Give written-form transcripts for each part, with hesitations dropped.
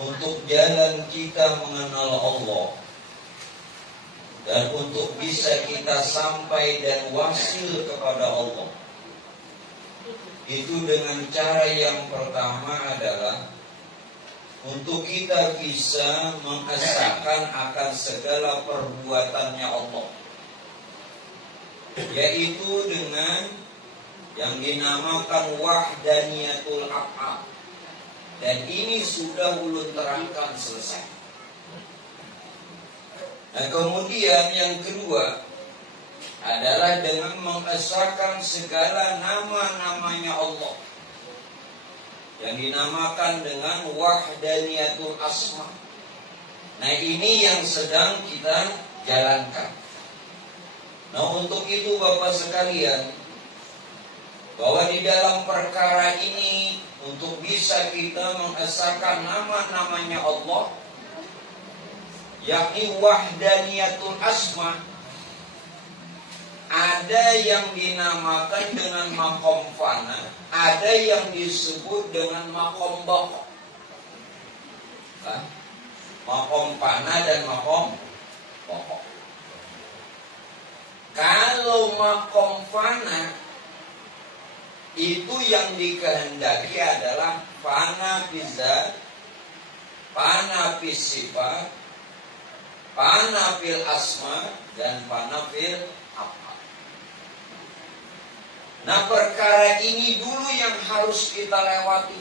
untuk jalan kita mengenal Allah, dan untuk bisa kita sampai dan wasil kepada Allah, itu dengan cara yang pertama adalah untuk kita bisa mengesahkan akan segala perbuatannya Allah, yaitu dengan yang dinamakan wahdaniyatul af'al. Dan ini sudah ulun terangkan selesai. Nah, kemudian yang kedua adalah dengan mengesahkan segala nama-namanya Allah, yang dinamakan dengan wahdaniyatul asma. Nah, ini yang sedang kita jalankan. Nah, untuk itu Bapak sekalian, bahwa di dalam perkara ini untuk bisa kita mengesahkan nama-namanya Allah, yakni wahdaniyatul asma, ada yang dinamakan dengan maqam fana, ada yang disebut dengan maqam baqa. Maqam fana dan maqam baqa. Kalau maqam fana itu yang dikehendaki adalah fana fizat, fana fis sifat, fana fil asma, dan fana fil af'al. Nah, perkara ini dulu yang harus kita lewati.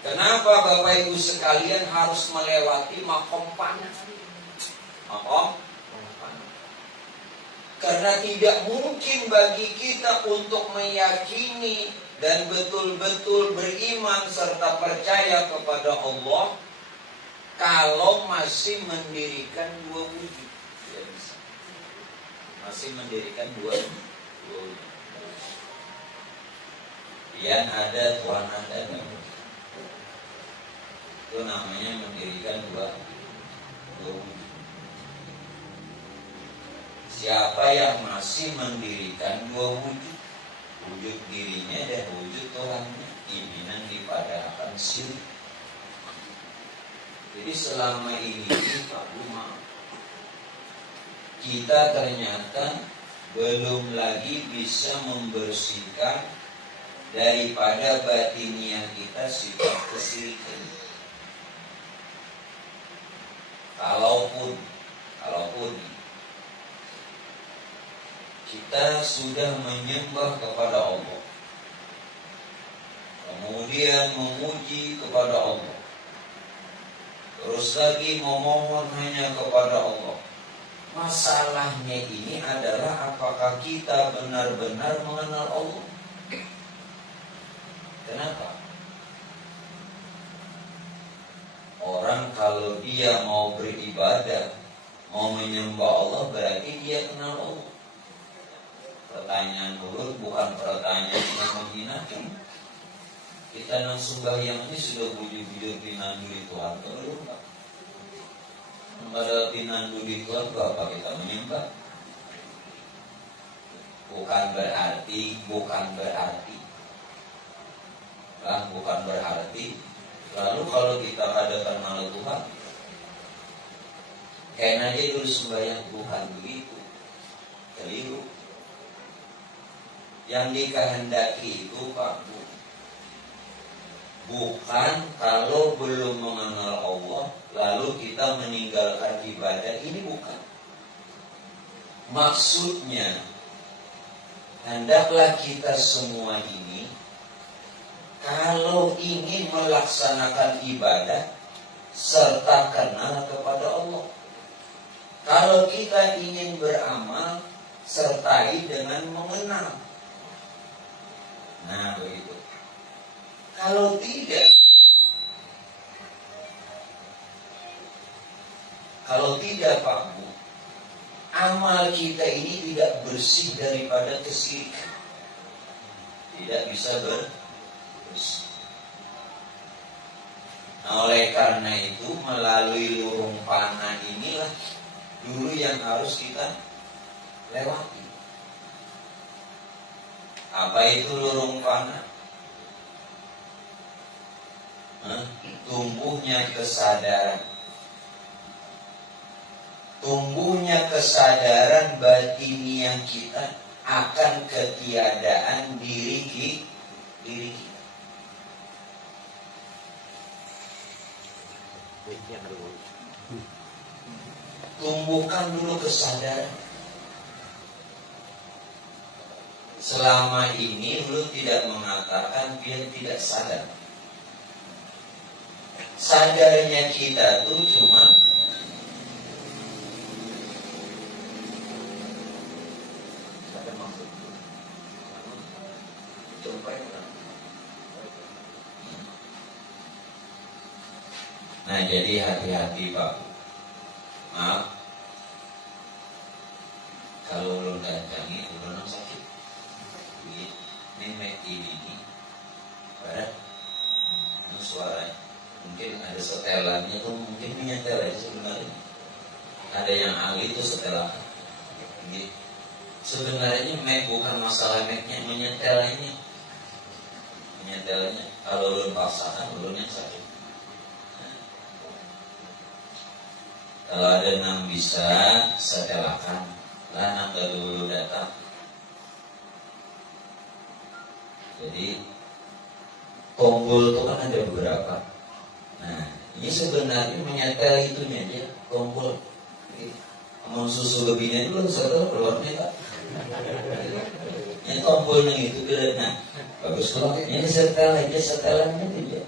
Kenapa Bapak Ibu sekalian harus melewati maqam fana? Maqam fana. Karena tidak mungkin bagi kita untuk meyakini dan betul-betul beriman serta percaya kepada Allah kalau masih mendirikan dua wujud. Tidak bisa. Masih mendirikan dua wujud. Yang ada Tuhan ada. Itu namanya mendirikan dua wujud. Siapa yang masih mendirikan dua wujud, wujud dirinya dan wujud Tuhannya, pimpinan daripada akan syirik. Jadi selama ini Pak Umar, kita ternyata belum lagi bisa membersihkan daripada batiniah kita sifat kesyirikan. Kalaupun kita sudah menyembah kepada Allah, kemudian memuji kepada Allah, terus lagi memohon hanya kepada Allah. Masalahnya ini adalah apakah kita benar-benar mengenal Allah? Kenapa? Orang kalau dia mau beribadah, mau menyembah Allah, berarti dia kenal Allah. Pertanyaan dulu bukan pertanyaan yang menghinakan. Kita nang sembahyang ini sudah bujur-bujur pinandu di Tuhan, belum Pak? Pada pinandu di Tuhan apa kita menyembah? Bukan berarti. Lalu kalau kita ada kenal Tuhan, kayaknya aja dulu sembahyang Tuhan begitu, keliru. Yang dikehendaki itu Pak Bu, bukan kalau belum mengenal Allah lalu kita meninggalkan ibadah, ini bukan. Maksudnya hendaklah kita semua ini kalau ingin melaksanakan ibadah serta kenal kepada Allah. Kalau kita ingin beramal sertai dengan mengenal. Nah begitu. Kalau tidak Pak Bu, amal kita ini tidak bersih daripada kesyirikan. Tidak bisa bersih. Nah, oleh karena itu melalui lurung panah inilah dulu yang harus kita lewati. Apa itu lurung panah? tumbuhnya kesadaran. Tumbuhnya kesadaran batiniah kita akan ketiadaan diri kita. Tumbuhkan dulu kesadaran. Selama ini lu tidak mengatakan biar tidak sadar. Sadarnya kita tuh cuma ada maksud. Nah, jadi hati-hati Pak. Maaf, kalau belum dandangi, belum sakit. Ini ini, pada suaranya. Mungkin ada setelannya tuh, mungkin menyetel aja sebenarnya. Ada yang ahli itu setelan. Sebenarnya Mac bukan masalah Macnya, menyetelnya. Menyetelnya, kalau belum paksakan, belum yang sakit. Kalau ada yang bisa setelakan, lah nangga dulu datang. Jadi tombol itu kan ada beberapa. Nah, ini sebenarnya menyetel itunya aja, tombol. Mau susu lebihnya dulu setelah keluarnya Pak. Ini tombolnya itu kira, nah bagus kalau ini setelannya dia.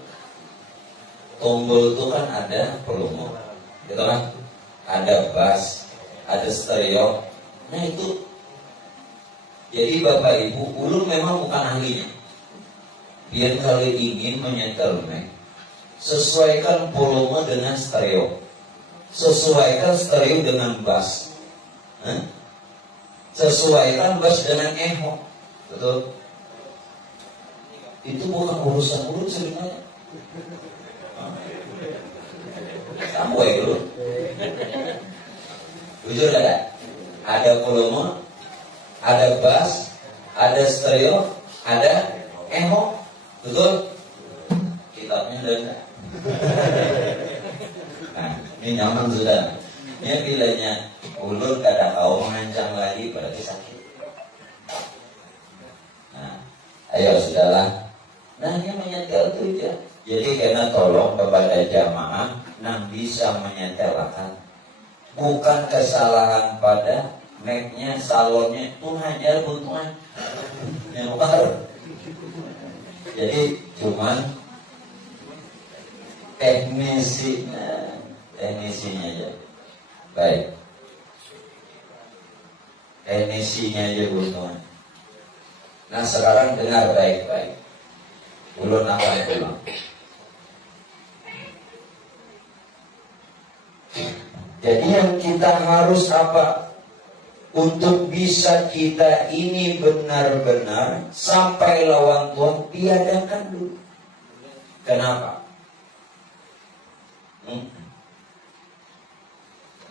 Tombol itu kan ada volume, gitu kan? Ada bass, ada stereo. Nah itu. Jadi Bapak Ibu, ulun memang bukan ahlinya. Biar kalian ingin menyetel Mac, sesuaikan volume dengan stereo, sesuaikan stereo dengan bass, sesuaikan bass dengan echo, betul? Itu bukan urusan ulun sebenarnya. Kamu ya dulu. Jujur ada volume, ada bass, ada stereo, ada echo. Betul? Kitabnya ada. Nah, ini nyaman sudah. Ini bilanya ulur kada kau mengancam lagi berarti sakit. Nah, ayo sudahlah. Nah, ini menyetel itu aja. Jadi kena tolong kepada jamaah yang bisa menyetelkan. Bukan kesalahan pada Mac-nya, salonnya, Tuhan ya Tuhan. Yang bukan. Jadi cuman teknisinya aja. Baik. Teknisinya aja Tuhan. Nah sekarang dengar baik-baik. Ulun akan pulang. Jadi yang kita harus apa? Untuk bisa kita ini benar-benar sampai lawan Tuhan, tiadakan dulu. Kenapa?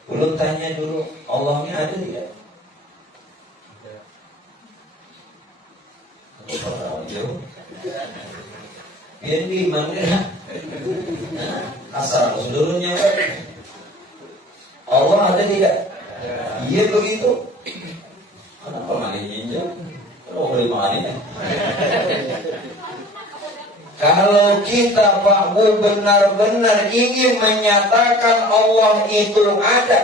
Belum tanya dulu, Allahnya ada tidak? Biar gimana? Asal seluruhnya Allah ada tidak? Iya begitu. Kenapa maling ninja? Kalau boleh maling. Kalau kita Pak Bu benar-benar ingin menyatakan Allah itu ada,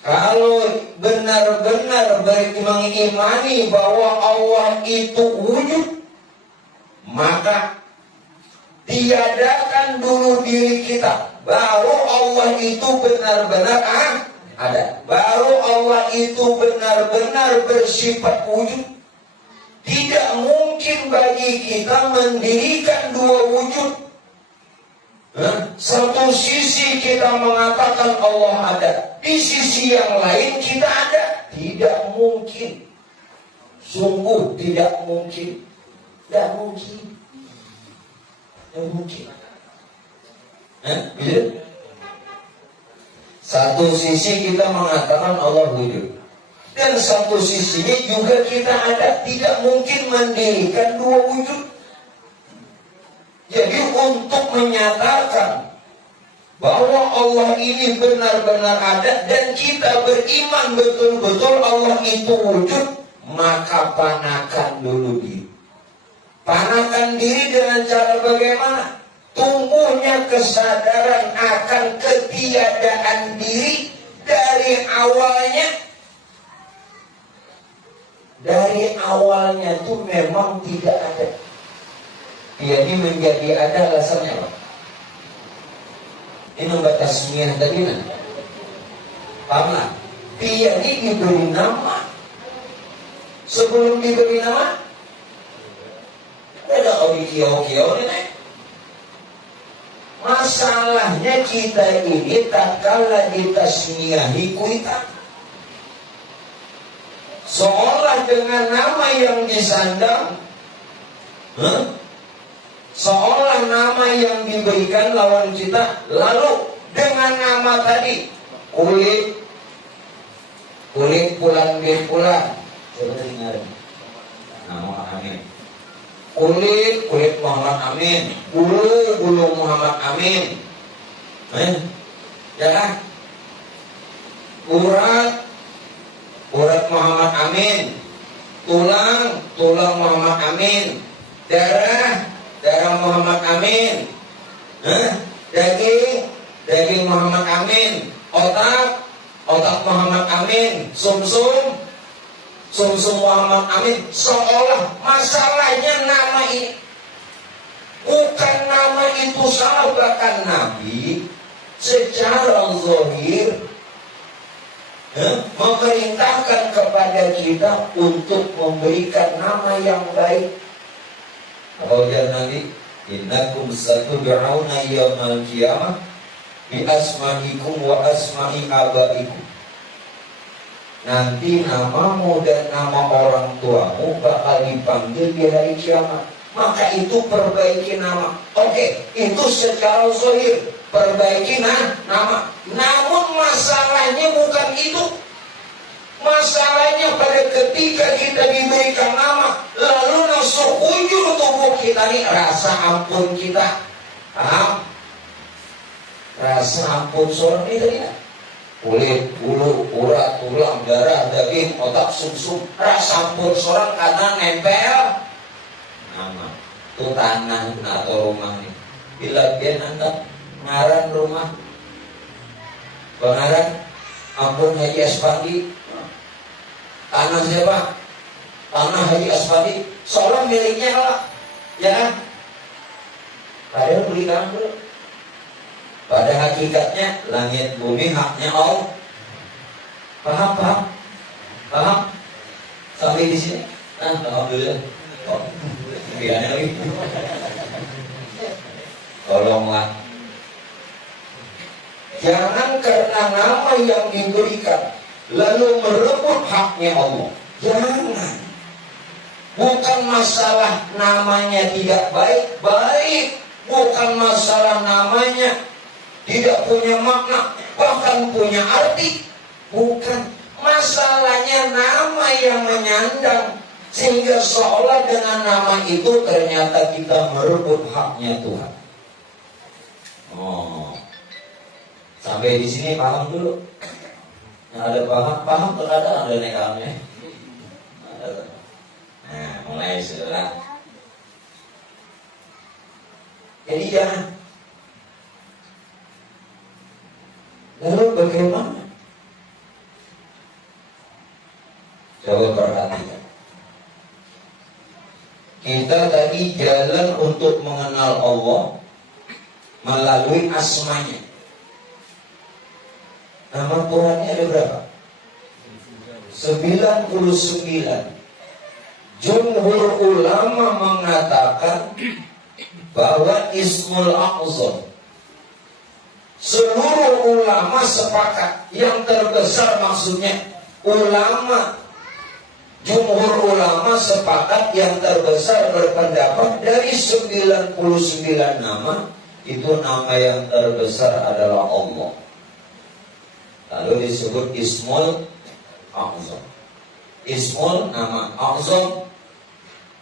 kalau benar-benar mengimani bahwa Allah itu wujud, maka tiadakan dulu diri kita. Baru Allah itu benar-benar ada. Baru Allah itu benar-benar bersifat wujud. Tidak mungkin bagi kita mendirikan dua wujud. Satu sisi kita mengatakan Allah ada, di sisi yang lain kita ada. Tidak mungkin. Sungguh tidak mungkin. Tidak mungkin. Tidak mungkin. Satu sisi kita mengatakan Allah wujud, dan satu sisinya juga kita ada. Tidak mungkin mendirikan dua wujud. Jadi untuk menyatakan bahwa Allah ini benar-benar ada dan kita beriman betul-betul Allah itu wujud, maka panakan dulu diri. Panakan diri dengan cara bagaimana? Tumbuhnya kesadaran akan ketiadaan diri dari awalnya. Dari awalnya itu memang tidak ada. Jadi menjadi ada alasannya apa? Ini batas tasmiyah tadi kan? Paham lah? Dia ini diberi nama. Sebelum diberi nama, ada kio-kio ini. Masalahnya kita ini tak kalah ditasmiyahi kuita. Seolah dengan nama yang disandang, seolah nama yang diberikan lawan kita, lalu dengan nama tadi kulit pulang bin pulang, coba dengar nama Amin, kulit Muhammad Amin, bulu Muhammad Amin, ya kan? Urat Muhammad Amin, tulang Muhammad Amin, darah Muhammad Amin, daging Muhammad Amin, otak Muhammad Amin, sumsum Muhammad Amin. Seolah masalahnya nama ini bukan nama itu salah, bahkan Nabi secara zahir memerintahkan kepada kita untuk memberikan nama yang baik. Apa ujar Nabi? Innakum satud'auna yaumal qiyamah bi asma'ikum wa asma'i abaikum. Nanti namamu dan nama orang tuamu bakal dipanggil di hari kiamat. Maka itu perbaiki nama. Oke, itu secara zahir perbaiki nama. Namun masalahnya bukan itu. Masalahnya pada ketika kita diberikan nama, lalu langsung ujung tubuh kita ini rasa ampun kita. Paham? Rasa ampun seorang ini tadi kan? Kulit, bulu, urat, tulang, darah, daging, otak, sumsum. Rasa ampun seorang karena nempel nama. Itu tanah atau rumah ini. Bila dia nanti ngaran rumah, pengaran ampun Haji Aspandi. Tanah siapa? Tanah Haji Aspandi. Seolah miliknya lah, ya kan? Padahal beli dulu. Pada hakikatnya langit bumi haknya Allah. Paham? Sampai di sini. Alhamdulillah. Biarnya lagi. Tolonglah. Jangan karena nama yang diberikan lalu merebut haknya Allah. Jangan. Bukan masalah namanya tidak baik. Bukan masalah namanya tidak punya makna, bahkan punya arti. Bukan. Masalahnya nama yang menyandang, sehingga seolah dengan nama itu ternyata kita merebut haknya Tuhan. Sampai di sini paham dulu. Yang ada paham terkadang ada nekalnya. Nah, mulai sudah. Jadi jangan. Lalu bagaimana? Coba perhatikan. Kita tadi jalan untuk mengenal Allah melalui asmanya. Nama Tuhannya ada berapa? 99. Jumhur ulama mengatakan bahwa Ismul A'zam. Seluruh ulama sepakat, yang terbesar maksudnya ulama, jumhur ulama sepakat, yang terbesar berpendapat dari 99 nama itu nama yang terbesar adalah Allah. Lalu disebut Ismul A'zam. Ismul nama, A'zam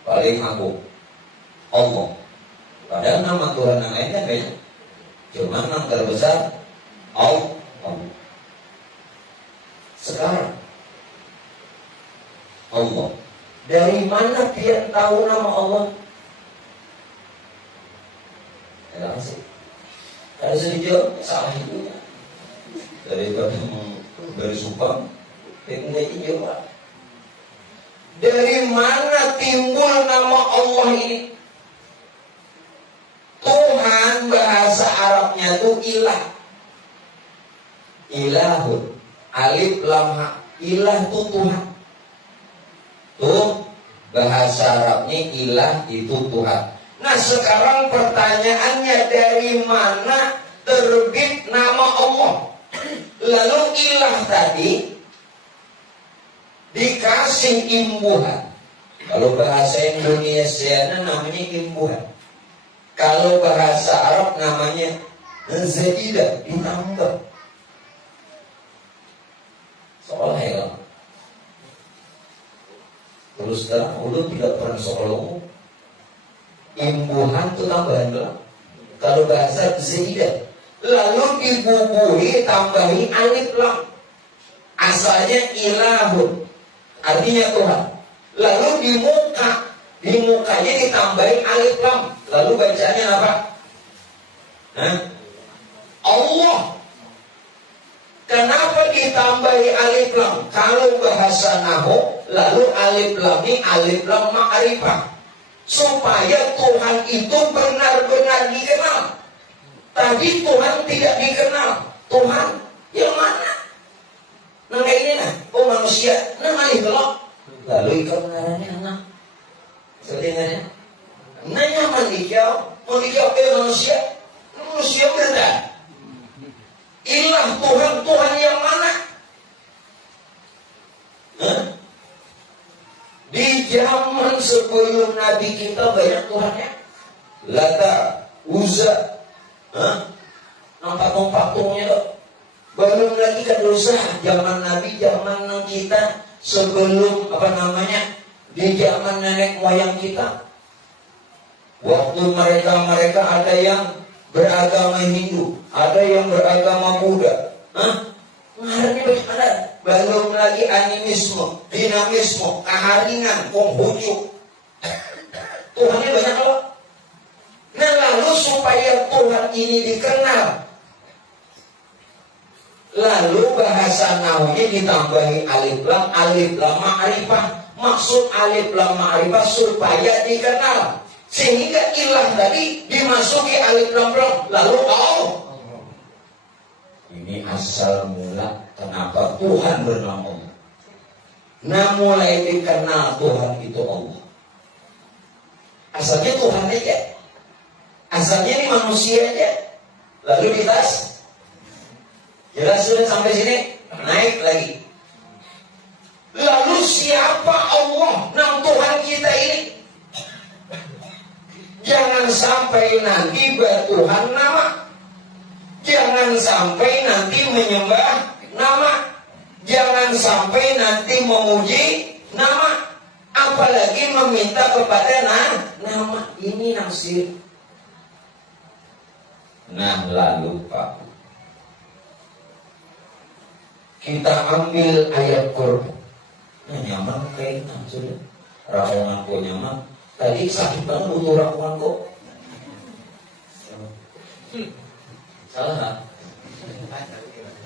paling agung, Allah. Padahal nama Tuhan yang lainnya banyak. Cuma yang terbesar Allah. Sekarang Allah. Dari mana dia tahu nama Allah? Langsung. Harus dijawab salah itu. Daripada dari Subang, pengen jawab. Dari mana timbul nama Allah ini? Tuhan bahasa Arabnya itu ilah. Ilahun. Alif lam ha. Ilah itu Tuhan. Tuh bahasa Arabnya ilah itu Tuhan. Nah sekarang pertanyaannya, dari mana terbit nama Allah? Lalu ilah tadi dikasih imbuhan. Kalau bahasa Indonesia namanya imbuhan. Kalau bahasa Arab namanya zaidah, ditambah. Seolah ya. Terus terang, udah tidak pernah seolah imbuhan itu tambahan doang. Kalau bahasa zaidah, lalu dibubuhi tambahi alif lam. Asalnya ilahun, artinya Tuhan. Lalu di mukanya ditambahi alif lam. Lalu bacanya apa? Allah. Kenapa ditambahi alif lam? Kalau bahasa nahwu, lalu alif lam ini alif lam ma'rifah. Supaya Tuhan itu benar-benar dikenal. Tadi Tuhan tidak dikenal. Tuhan yang mana? Nah kayak ini nah. Oh manusia. Nah itu loh. Lalu ikan mengarahnya anak. Seperti ini. Nanya manusia manusia. Manusia benar. Ilah Tuhan yang mana? Di zaman sebelum Nabi kita banyak Tuhannya. Lata, Uzza, nampak patungnya loh. Belum lagi kan dosa zaman Nabi, zaman kita sebelum di zaman nenek moyang kita. Waktu mereka ada yang beragama Hindu, ada yang beragama Buddha. Ngarannya bagaimana? Belum lagi animisme, dinamisme, keharingan, Konghucu. Tuhannya banyak loh. Nah lalu supaya Tuhan ini dikenal, lalu bahasa nahwunya ditambahi alif lam ma'rifah. Maksud alif lam ma'rifah supaya dikenal. Sehingga ilah tadi dimasuki alif lam lalu Allah. Ini asal mula kenapa Tuhan bernama Allah. Nah mulai dikenal Tuhan itu Allah. Asalnya Tuhan aja. Asalnya ini manusia aja. Lalu ditas. Jelas sudah sampai sini. Naik lagi. Lalu siapa Allah? Nah Tuhan kita ini. Jangan sampai nanti bertuhan nama. Jangan sampai nanti menyembah nama. Jangan sampai nanti memuji nama. Apalagi meminta kepada nama. Ini nafsir. Nah lalu Pak, kita ambil ayat Quran. Nah nyaman kayaknya sudah. Rakungan kok nyaman. Tadi sakit banget butuh rakungan kok. Salah nggak?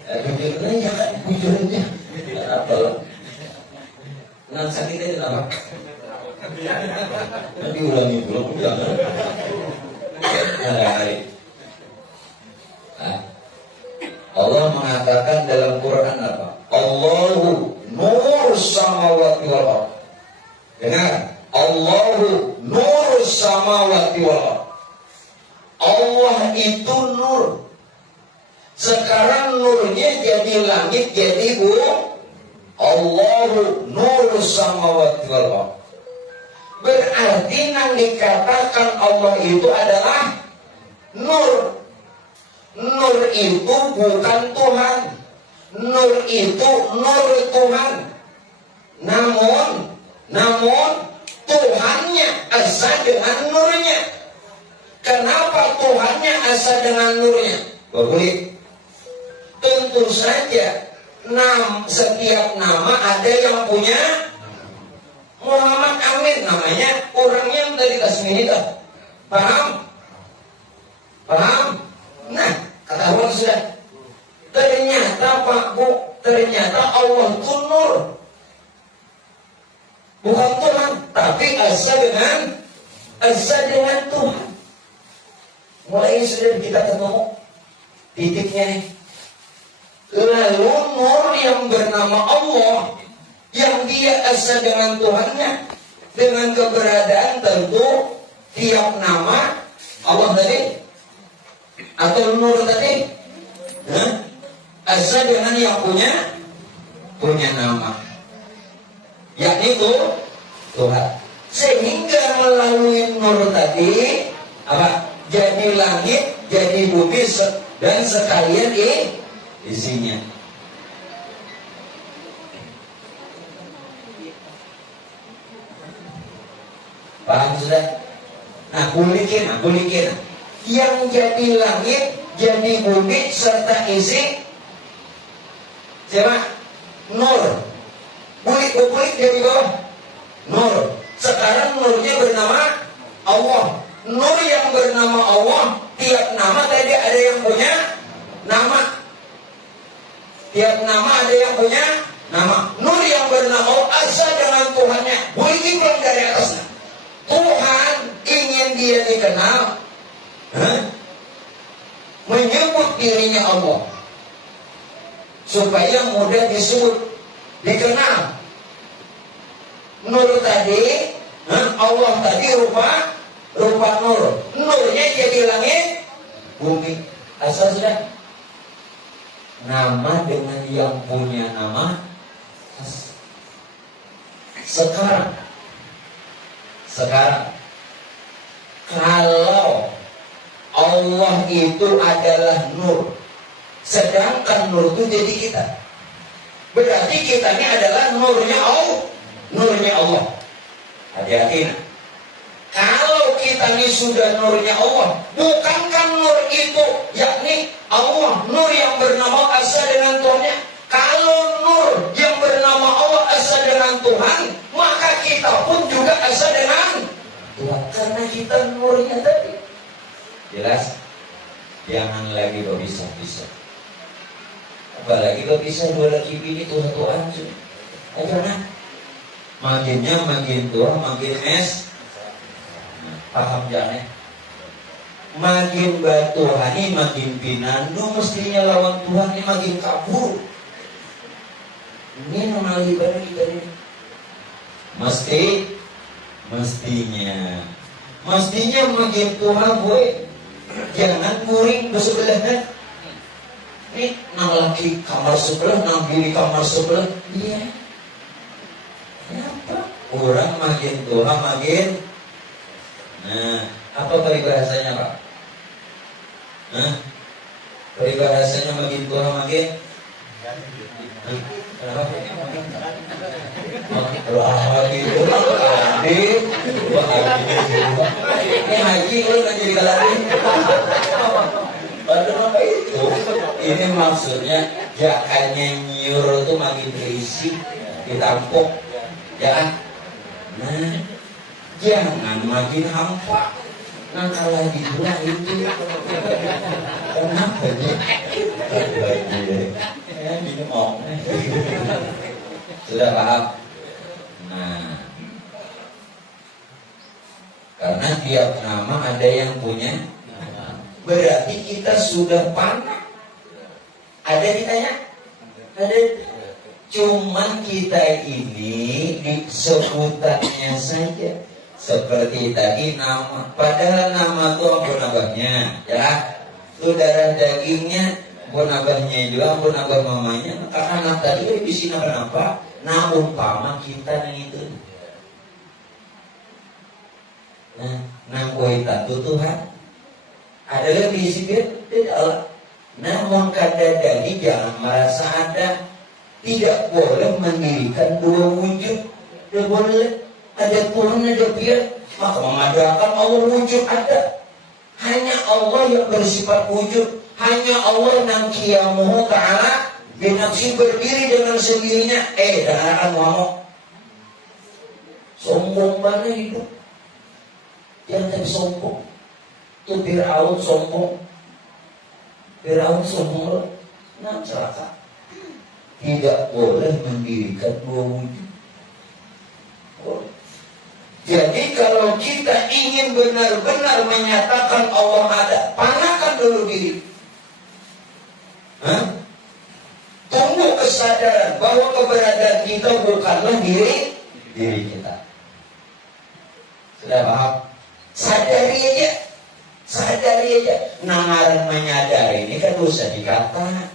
Jujurnya kan, jujurnya. Apa lo? Nah sakitnya kenapa? Nanti ulangi belum jangan. Allah mengatakan dalam Quran apa? Allahu nur samawati wal ardh. Dengar, Allahu nur samawati wal ardh. Allah itu nur. Sekarang nurnya jadi langit, jadi bumi. Allahu nur samawati wal ardh. Berarti yang dikatakan Allah itu adalah nur. Nur itu bukan Tuhan. Nur itu nur Tuhan. Namun Tuhannya asa dengan nurnya. Kenapa Tuhannya asa dengan nurnya? Boleh. Tentu saja setiap nama ada yang punya. Muhammad Amin namanya orangnya yang dari Tasmin itu. Paham? Paham? Nah, ketahuan sudah. Ternyata Pak Bu, ternyata Allah itu nur. Bukan Tuhan, tapi asa dengan Tuhan. Mulai sudah kita ketemu titiknya nih. Lalu nur yang bernama Allah, yang dia asa dengan Tuhannya, dengan keberadaan tentu tiap nama Allah tadi atau nur tadi, asa dengan yang punya nama, yakni itu Tuhan. Sehingga melalui nur tadi apa? Jadi langit, jadi bumi dan sekalian isinya. Paham sudah? Nah, kulikin. Yang jadi langit, jadi bumi serta isi siapa? Nur. Kulik dari bawah. Nur. Sekarang nurnya bernama Allah. Nur yang bernama Allah, tiap nama tadi ada yang punya nama. Tiap nama ada yang punya nama. Nur yang bernama Allah asa dengan Tuhannya. Begitu dari atasnya. Tuhan ingin dia dikenal, menyebut dirinya Allah, supaya mudah dikenal. Nur tadi, Allah tadi rupa nur. Nurnya jadi langit, bumi. Asal sudah. Nama dengan yang punya nama. Sekarang kalau Allah itu adalah nur, sedangkan nur itu jadi kita, berarti kita ini adalah nurnya Allah. Hati-hati. Kalau kita ini sudah nurnya Allah, bukankah nur itu yakni Allah, nur yang bernama asa dengan Tuhannya? Kalau nur yang bernama Allah asa dengan Tuhan, maka kita pun juga asa dengan Tuhan, karena kita nurnya tadi. Jelas? Jangan lagi berpisah-pisah. Apalagi berpisah dua laki bini Tuhan. Aja nah. Makin tua, makin paham jangan? Makin batuhani, makin pinandu, mestinya lawan Tuhan ini makin kabur. Ini normal ibadah kita ini. Mestinya makin Tuhan boy. Jangan muring bersebelahan. Ini nang laki kamar sebelah, nang kiri kamar sebelah. Iya. Kenapa? Orang makin Tuhan makin. Nah, apa peribahasanya Pak? Peribahasanya makin Tuhan makin. Ini haji lu kan jadi galadi. Padahal apa itu? Ini maksudnya jakannya nyur itu makin berisi, ditampuk, ya. Nah, jangan makin hampa. Nah kalau dibilang itu kenapa ya? Ini mau sudah paham? Nah, karena tiap nama ada yang punya, berarti kita sudah pandai. Ada ditanya? Ada. Cuman kita ini di sebutannya saja. Seperti tadi nama, padahal nama itu ampun abahnya, ya. Itu darah dagingnya, ampun abahnya juga, ampun abah mamanya. Karena anak tadi di sini apa? Nah umpama kita yang itu. Nah kuita itu Tuhan. Adalah disipir tidak Allah. Namun kadang-kadang jangan merasa ada. Tidak boleh mendirikan dua wujud. Tidak boleh. Ada Tuhan, ada biar, maka mengadakan Allah wujud ada. Hanya Allah yang bersifat wujud. Hanya Allah yang qiyamuhu ta'ala binafsi, berdiri dengan sendirinya. Dengan Muhammad sombong banget hidup. Jangan jadi sombong. Itu Fir'aun sombong. Fir'aun sombong. Nah, celaka. Tidak boleh mendirikan dua wujud. Jadi kalau kita ingin benar-benar menyatakan Allah ada, panakan dulu diri. Tunggu kesadaran bahwa keberadaan kita bukanlah diri kita. Sudah paham? Sadari aja. Nangaran menyadari ini kan usah dikata.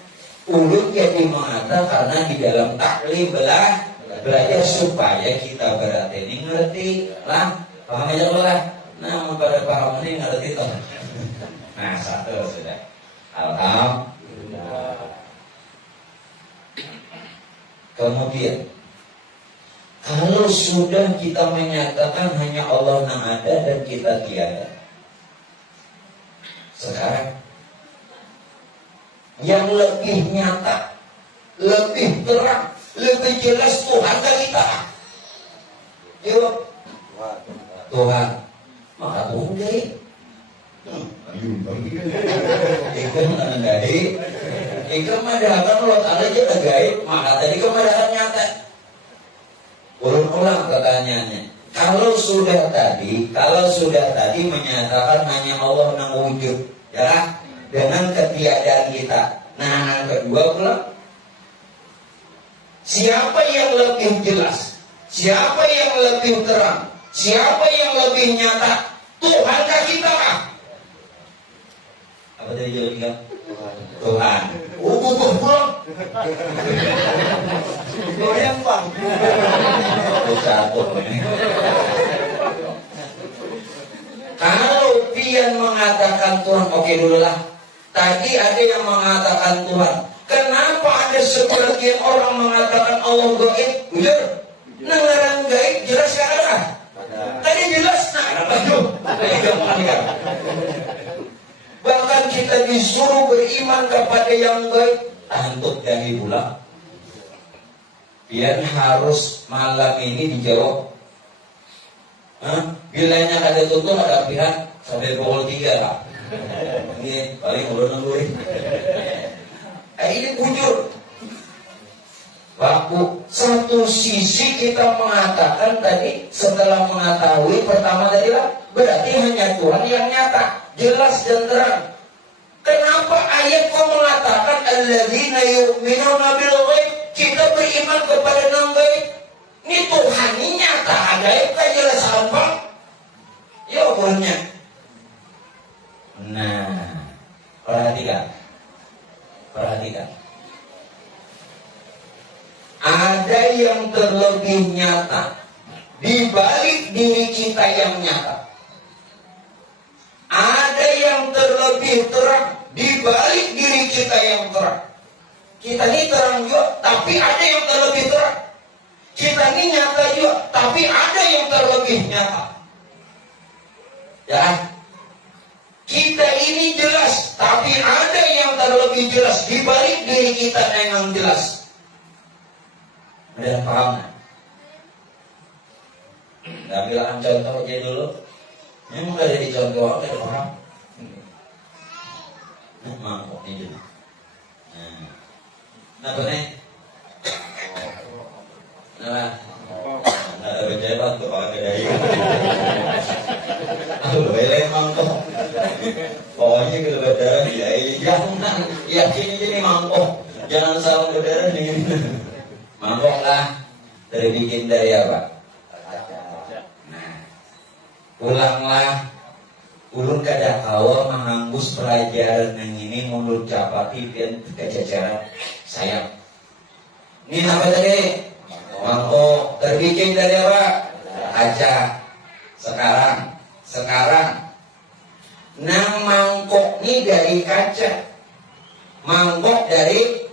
Ulun jadi mengata karena di dalam taklim belajar supaya kita berarti ini ngerti lah, paham aja lah. Nah, pada paham ini ngerti toh. Nah, satu sudah. Alhamdulillah. Kemudian, kalau sudah kita menyatakan hanya Allah yang ada dan kita tiada, sekarang yang lebih nyata, lebih terang, lebih jelas Tuhan dan kita. Jawab Tuhan. Maka Tuhan gaib. Ikan mana gaib? Ikan madahakan Allah Ta'ala aja gaib. Maka tadi kemadahan nyata. Ulang pertanyaannya. Kalau sudah tadi menyatakan hanya Allah yang wujud, ya, dengan ketiadaan kita. Nah, yang kedua pula, siapa yang lebih jelas? Siapa yang lebih terang? Siapa yang lebih nyata? Tuhankah kita? Apa tadi jawabnya? Tuhan. Bukan pulang. Goyang bang. Kalau pian mengatakan Tuhan, oke dulu lah. Tadi ada yang mengatakan Tuhan. Kenapa ada sebagian orang mengatakan Allah gaib? Jujur, ngarang gaib jelas gak ada? Tadi jelas, bahkan kita disuruh beriman kepada yang gaib. Antuk dari bulan. Pian harus malam ini dijawab. Bilanya ada tutup ada pihak sampai pukul 3 lah. Ini paling udah nungguin. Ini bujur. Waktu satu sisi kita mengatakan tadi, setelah mengetahui pertama tadi lah, berarti hanya Tuhan yang nyata, jelas dan terang. Kenapa ayat kau mengatakan alladzina yu'minuna bil ghaib? Kita beriman kepada yang gaib. Ini Tuhan ini nyata, gaib kan jelas apa? Ya umurnya. Nah, perhatikan. Ada yang terlebih nyata di balik diri kita yang nyata. Ada yang terlebih terang di balik diri kita yang terang. Kita ini terang juga, tapi ada yang terlebih terang. Kita ini nyata juga, tapi ada yang terlebih nyata. Ya, kita ini jelas, tapi ada yang terlebih jelas di balik diri kita yang jelas. Ada yang paham nggak? Ambil contoh aja dulu. Yang nggak ada di contoh, ada yang paham. Nah, mangkok ini dulu. Nah, benar. Nah, ada berjalan tuh pakai dari. Boleh mangkok. Pokoknya kalau berdarah jangan yakin ini mangkok. Jangan salah berdarah nih. Mangkok lah. Terbikin dari apa? Nah, ulanglah. Ulun kada kawa menghanggus pelajaran yang ini menurut capati dan kejajaran saya. Ini apa tadi? Mangkok. Terbikin dari apa? Kaca. Sekarang nang mangkok ini dari kaca, mangkok dari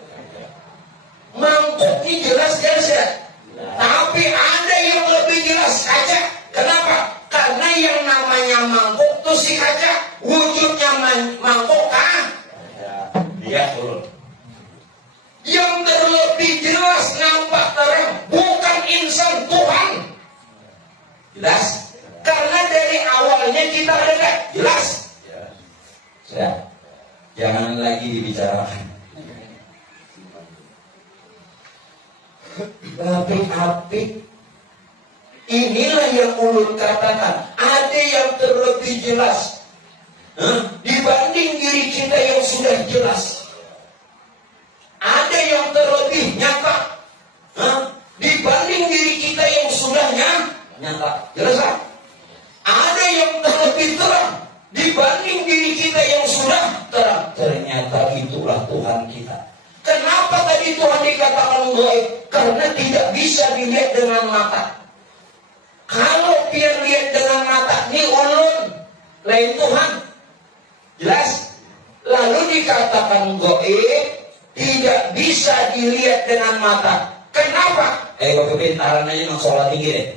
mangkok ini jelas ya, tapi ada yang lebih jelas kaca. Kenapa? Karena yang namanya mangkok itu si kaca, wujud yang terlebih jelas nampak terang, bukan insan, Tuhan. Jelas? Karena dari awalnya kita dekat. Jelas? Sudah. Jangan lagi dibicarakan. Apik-apik. Inilah yang ulun katakan. Ada yang terlebih jelas dibanding diri kita yang sudah jelas. Ada yang terlebih nyata dibanding diri kita yang sudah nyata. Jelas kan? Ada yang terlebih terang dibanding diri kita yang sudah terang. Ternyata itulah Tuhan kita. Kenapa tadi Tuhan dikatakan gaib? Karena tidak bisa dilihat dengan mata. Kalau dia lihat dengan mata, ini ulun, lain Tuhan. Jelas? Lalu dikatakan gaib, tidak bisa dilihat dengan mata. Kenapa? Kepintaran aja memang sholat tinggi deh.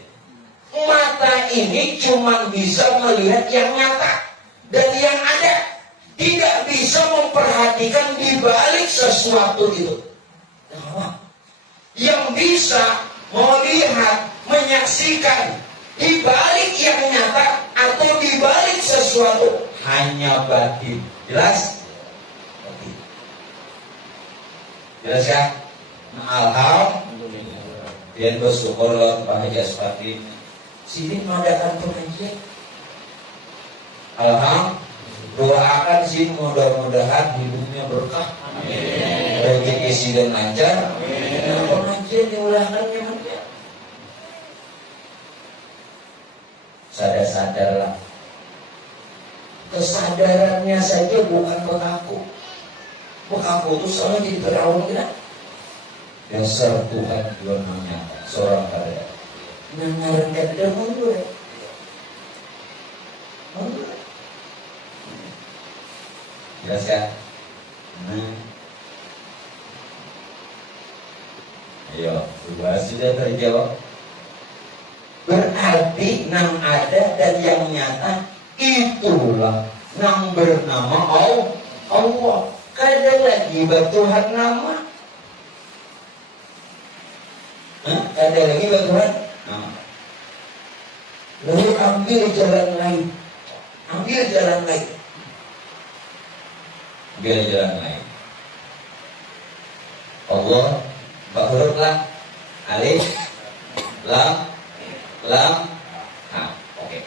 Mata ini cuma bisa melihat yang nyata dan yang ada, tidak bisa memperhatikan di balik sesuatu itu. Yang bisa melihat, menyaksikan di balik yang nyata atau di balik sesuatu hanya batin. Jelas? Batin. Jelas ya? Alhamdulillah. Dia bersyukur Pak Haji Asfati. Sini mengadakan pengajian. Alhamdulillah. Doakan sih mudah-mudahan hidupnya berkah. Amin. Rezeki sih dan lancar. Amin. Pengajian diulangkannya. Sadar-sadarlah. Kesadarannya saja bukan mengaku. Mengaku itu soalnya jadi berawal kita. Dasar Tuhan juga menyata seorang karya. Mengarangkan dia mundur. Mundur. Jelas ya? Ayo, dua sudah terjawab. Berarti yang ada dan yang nyata itulah yang bernama Allah. Kada lagi bertuhan nama. Kada lagi bertuhan nama. Lalu ambil jalan lain. Ambil jalan lain. Ambil jalan lain. Allah huruf lah. Alif lam oke.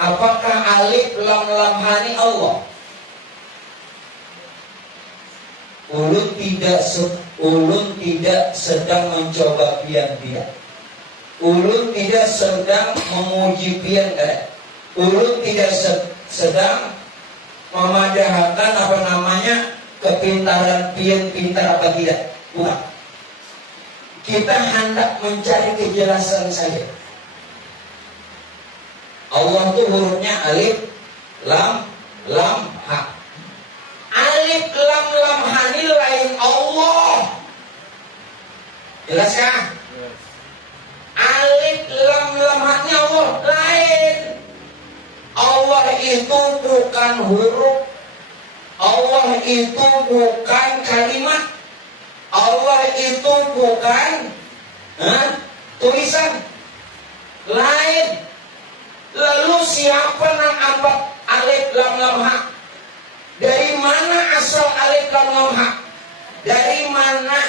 Apakah alif lam hani Allah? Ulun tidak sedang mencoba pian-pian. Ulun tidak sedang memuji pian. Ulun tidak sedang memadahkan kepintaran pian pintar apa tidak. Bukan. Kita hendak mencari kejelasan saja. Allah itu hurufnya alif, lam, ha. Alif, lam, ha ini lain Allah. Jelas kan? Alif, lam, ha ini Allah lain. Allah itu bukan huruf. Allah itu bukan kalimat. Allah itu bukan tulisan lain. Lalu siapa yang ambat alif lam ha? Dari mana asal alif lam ha? Dari mana?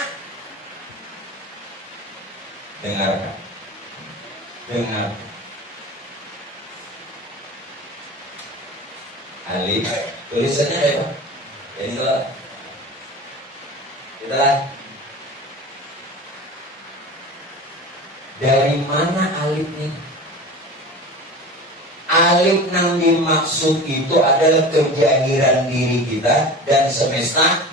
Dengarkan. Dengar. Alif tulisannya apa? Ini kalau kita dari mana alif ini? Alif yang dimaksud itu adalah kejahiran diri kita dan semesta.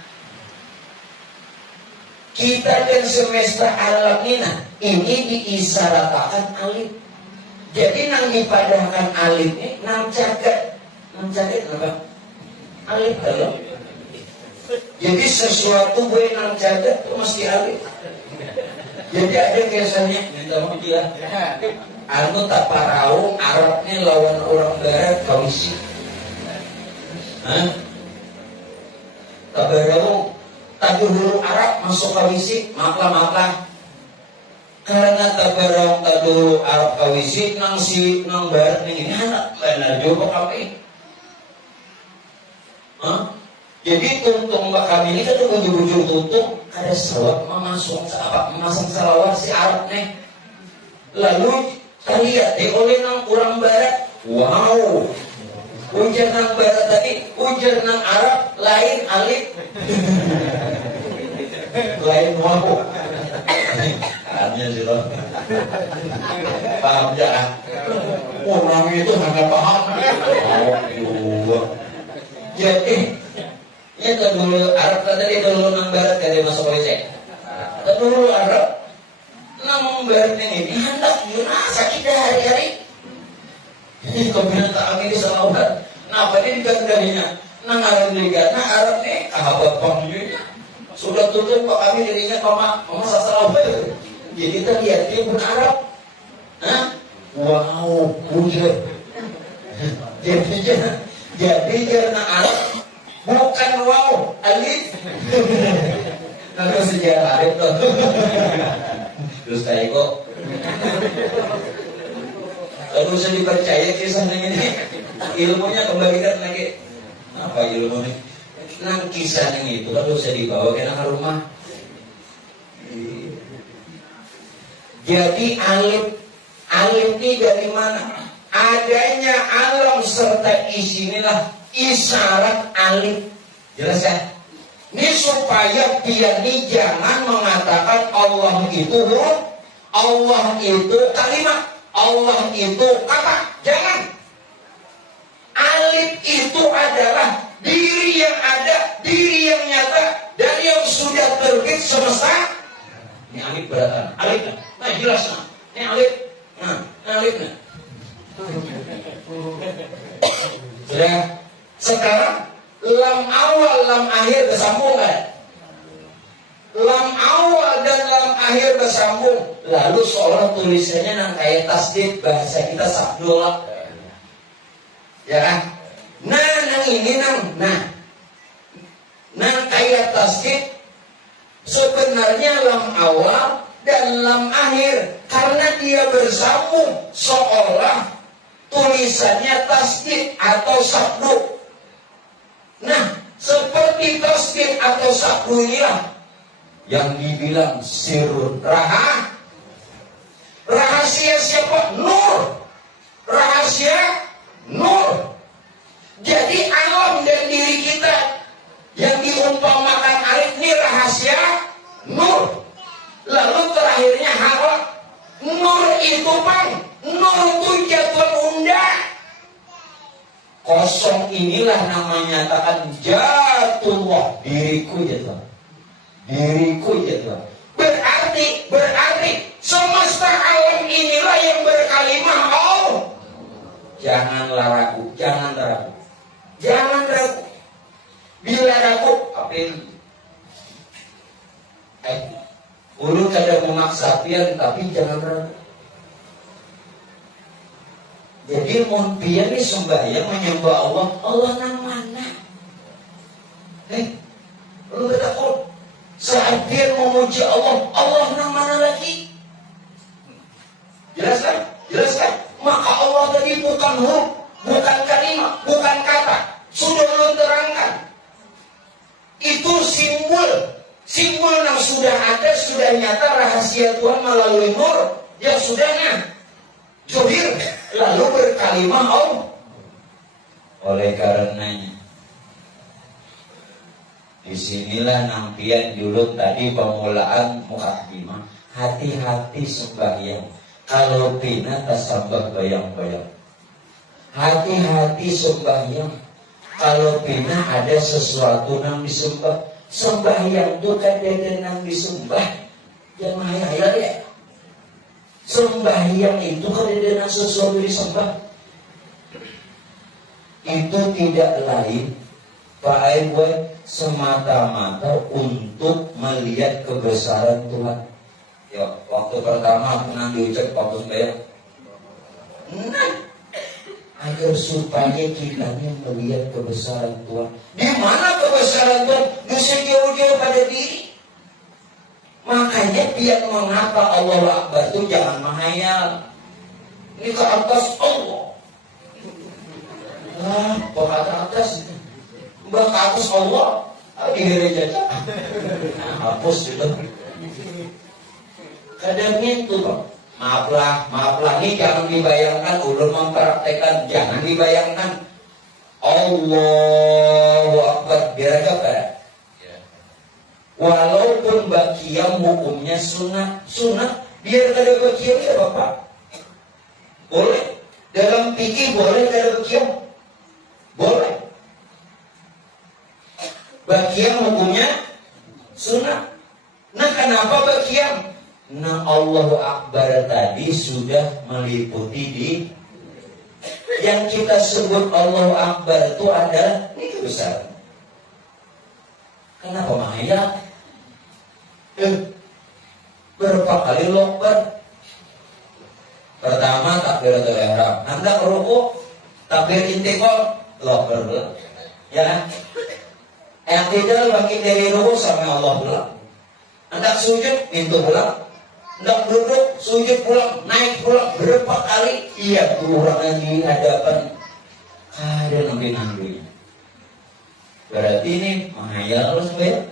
Kita dan semesta alam ini diisyaratkan alif. Jadi yang dipadahkan alif ini nang caket apa? Alif kalau. Jadi sesuatu gue nang caket itu mesti alif. Jadi ada biasanya minta maaf dia. Anu tak parau Arabnya lawan orang barat kausi. Tak parau tadi hulu Arab masuk kawisi, maaf. Karena tabarang tadi Arab kawisi nang si nang barat nih ini anak benar juga kami. Jadi tuntung mbak kami ini kan ujung-ujung tuntung ada selawat memasang selawat si Arab nih. Lalu lihat oleh nang orang barat, wow. Ujar nang barat tadi, ujar nang Arab lain alif, lain wow. Pahamnya sih loh, paham ya? Orang itu hanya paham. Jadi, ini dulu Arab tadi dulu nang barat dari masuk WC. Dulu Arab nang barat ini hendak sakit hari-hari. Ini kemudian tak ambil selawat. Kenapa ini digandarinya? Nang Arab liga, nang Arab nih kahabat pangjunya. Sudah tutup kok kami dirinya mama selawat. Jadi kita lihat dia pun Arab. Wow, puja. Jadi karena Arab bukan wow, alif. Lalu sejarah alif tuh. Terus kayak kok. Kalau bisa dipercaya kisahnya ini, ilmunya kembalikan lagi. Apa ilmunya? Nang kisahnya itu kalau bisa dibawa ke rumah. Jadi alif ini dari mana? Adanya alam serta isinilah isyarat alif. Jelas ya? Ini supaya dia ini jangan mengatakan Allah itu huruf, Allah itu kalimat, Allah itu kata. Jangan. Alif itu adalah diri yang ada, diri yang nyata, dan yang sudah terbit semesta. Ini alif beratan. Alif. Nah jelas. Ini alif. Nah alif. Sudah. Sekarang lam awal, lam akhir bersambung kan? Lam awal dan lam akhir bersambung. Lalu seolah tulisannya nang kayak tasdid, bahasa kita sabdullah. Ya kan? Nah, nang ini nang kayak tasdid sebenarnya lam awal dan lam akhir karena dia bersambung seolah tulisannya tasdid atau sabdu. Nah, seperti tasdid atau sabdu inilah yang dibilang sirun rahasia siapa? Nur. Rahasia nur. Jadi alam dan diri kita yang diumpamakan alif ini rahasia nur. Lalu terakhirnya hawa. Nur itu bang, nur itu jatuh undang. Kosong inilah namanya nyatakan jatullah, diriku jatuh. Diriku jatuh. Berarti semesta alam inilah yang berkalimah Allah. Janganlah ragu, jangan ragu. Jangan ragu. Bila ragu, apel. Ulu kada memaksa pian, tapi jangan ragu. Jadi mun pian ni sembahyang menyembah Allah, Allah nang mana? Lu betakut. Saat dia memuji Allah, Allah nang mana lagi? Jelaskan? Jelaskan. Maka Allah tadi bukan huruf, bukan kalimat, bukan kata. Sudah belum terangkan. Itu simbol. Simbol yang sudah ada, sudah nyata rahasia Tuhan melalui nur yang sudahnya zuhir, lalu berkalimah Allah. Oleh karenanya, disinilah nampian dulu tadi pemulaan mukaddimah. Hati-hati sembahyang. Kalau bina tasambah bayang-bayang. Hati-hati sembahyang. Kalau bina ada sesuatu yang disembah. Sembahyang itu kan dia yang disembah. Jangan hayal ya. Sembahyang itu kan dia yang sesuatu disembah. Itu tidak lain Pak Aiwan semata-mata untuk melihat kebesaran Tuhan. Ya, waktu pertama pernah diucap waktu sembahyang. Nah, agar supaya kita ini melihat kebesaran Tuhan. Di mana kebesaran Tuhan? Bisa jauh-jauh pada diri. Makanya biar mengapa Allahu Akbar itu jangan menghayal. Ini ke atas Allah. Nah, ke atas. Mbak ke atas Allah. Di gereja. Nah, hapus juga. Kadang itu, Pak. Maaflah, ini jangan dibayangkan, ulun mempraktekkan, jangan dibayangkan. Allahu Akbar, biar aja pada. Walaupun bakiyam hukumnya sunat, biar ada bakiyam ya Bapak. Boleh, dalam fikih boleh ada bakiyam, boleh. Bakiyam hukumnya sunat. Nah kenapa bakiyam? Nah Allahu Akbar tadi sudah meliputi di yang kita sebut Allahu Akbar itu adalah ini besar. Kenapa Maya? Berapa kali lokbar? Pertama takbiratul ihram, hendak ruku takbir intikal lokbar dulu. Ya kan? Yang tidak bangkit dari ruku sampai Allah pulang. Hendak sujud pintu pulang. Hendak duduk, sujud pulang, naik pulang, berapa kali? Iya, kurang di hadapan ada nampi-nampinya. Berarti ini menghayal supaya.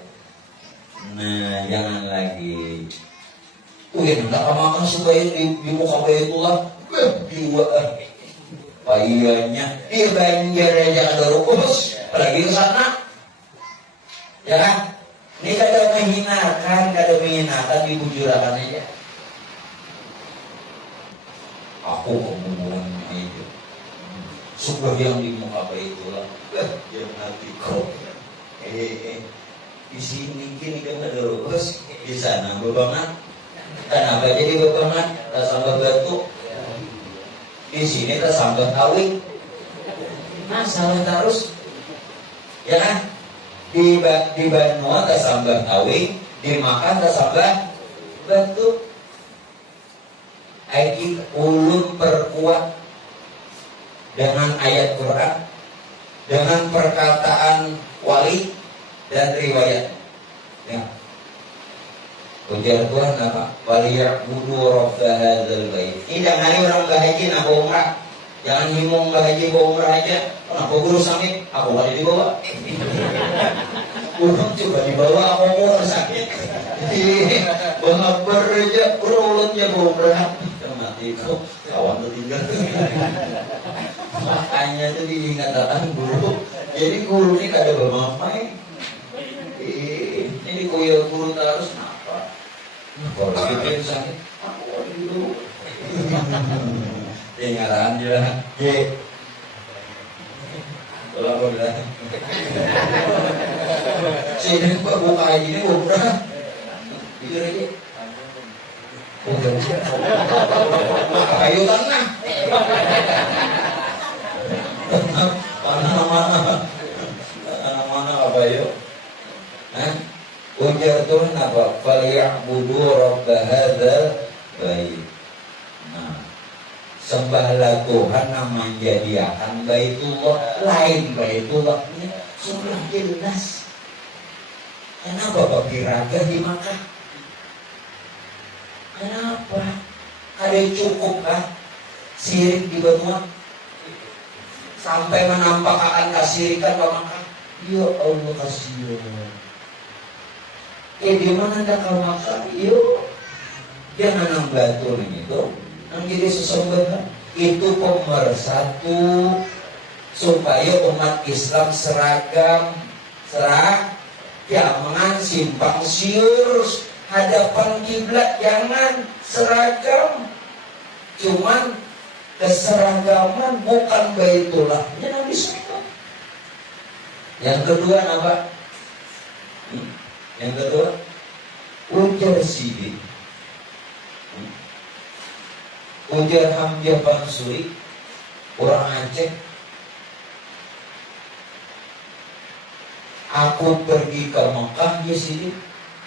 Nah, jangan lagi. Hendak makan supaya di muka Baitullah jiwa payahnya di Banjar aja ada rukus, apalagi ke sana. Ya kan? Ini kada menghinakan dibujurakan aja. Aku kemudian itu sudah yang di muka Baitullah yang nanti kau di sini kini kan ada rukus, di sana bebangan. Kenapa jadi bebangan? Tak sambal batu. Di sini tak sambal kawin. Masalah terus. Ya kan? Di Banua tak sambal kawin, dimakan tak sambal batu. Ayat ulun perkuat dengan ayat Quran, dengan perkataan wali dan riwayat. Ya. Ujar Tuhan apa? Waliya'budu rabba hadzal bait. Ini jangan orang bahagia nak umrah. Jangan himung bahagia bawa umrah aja. Kenapa guru samit? Aku nggak dibawa. Urang coba dibawa aku mau sakit. Bahabar aja ulunnya bawa umrah. Mati kau kawan tertinggal. Makanya itu diingatkan guru. Jadi guru ini kada bermain. Ini koyo guru terus. Kalau kita sakit, aku dulu. Tinggalan dia, kalau aku bilang, sini buka ini buka, itu lagi, kayu tanah, mana apa yuk? Ujar Tuhan apa? Faliya'budu rabba hadzal bait. Nah, sembahlah Tuhan yang menjadikan Baitullah lain Baitullah ini sudah jelas. Kenapa bagi raga di Makkah? Kenapa? Ada cukup kah sirik di Banua? Sampai menampakkan kasirikan ke Makkah? Ya Allah kasihan. Di mana anda kau makan? Yuk, jangan nang batu itu, nang jadi sesembahan. Itu pemersatu supaya umat Islam seragam, jangan simpang siur hadapan kiblat, jangan seragam. Cuman keseragaman bukan Baitullah. Jangan disebut. Yang kedua apa? Yang kedua, ujar sidik. Ujar Hamzah Pansuri, orang Aceh. Aku pergi ke Mekah ya sidik,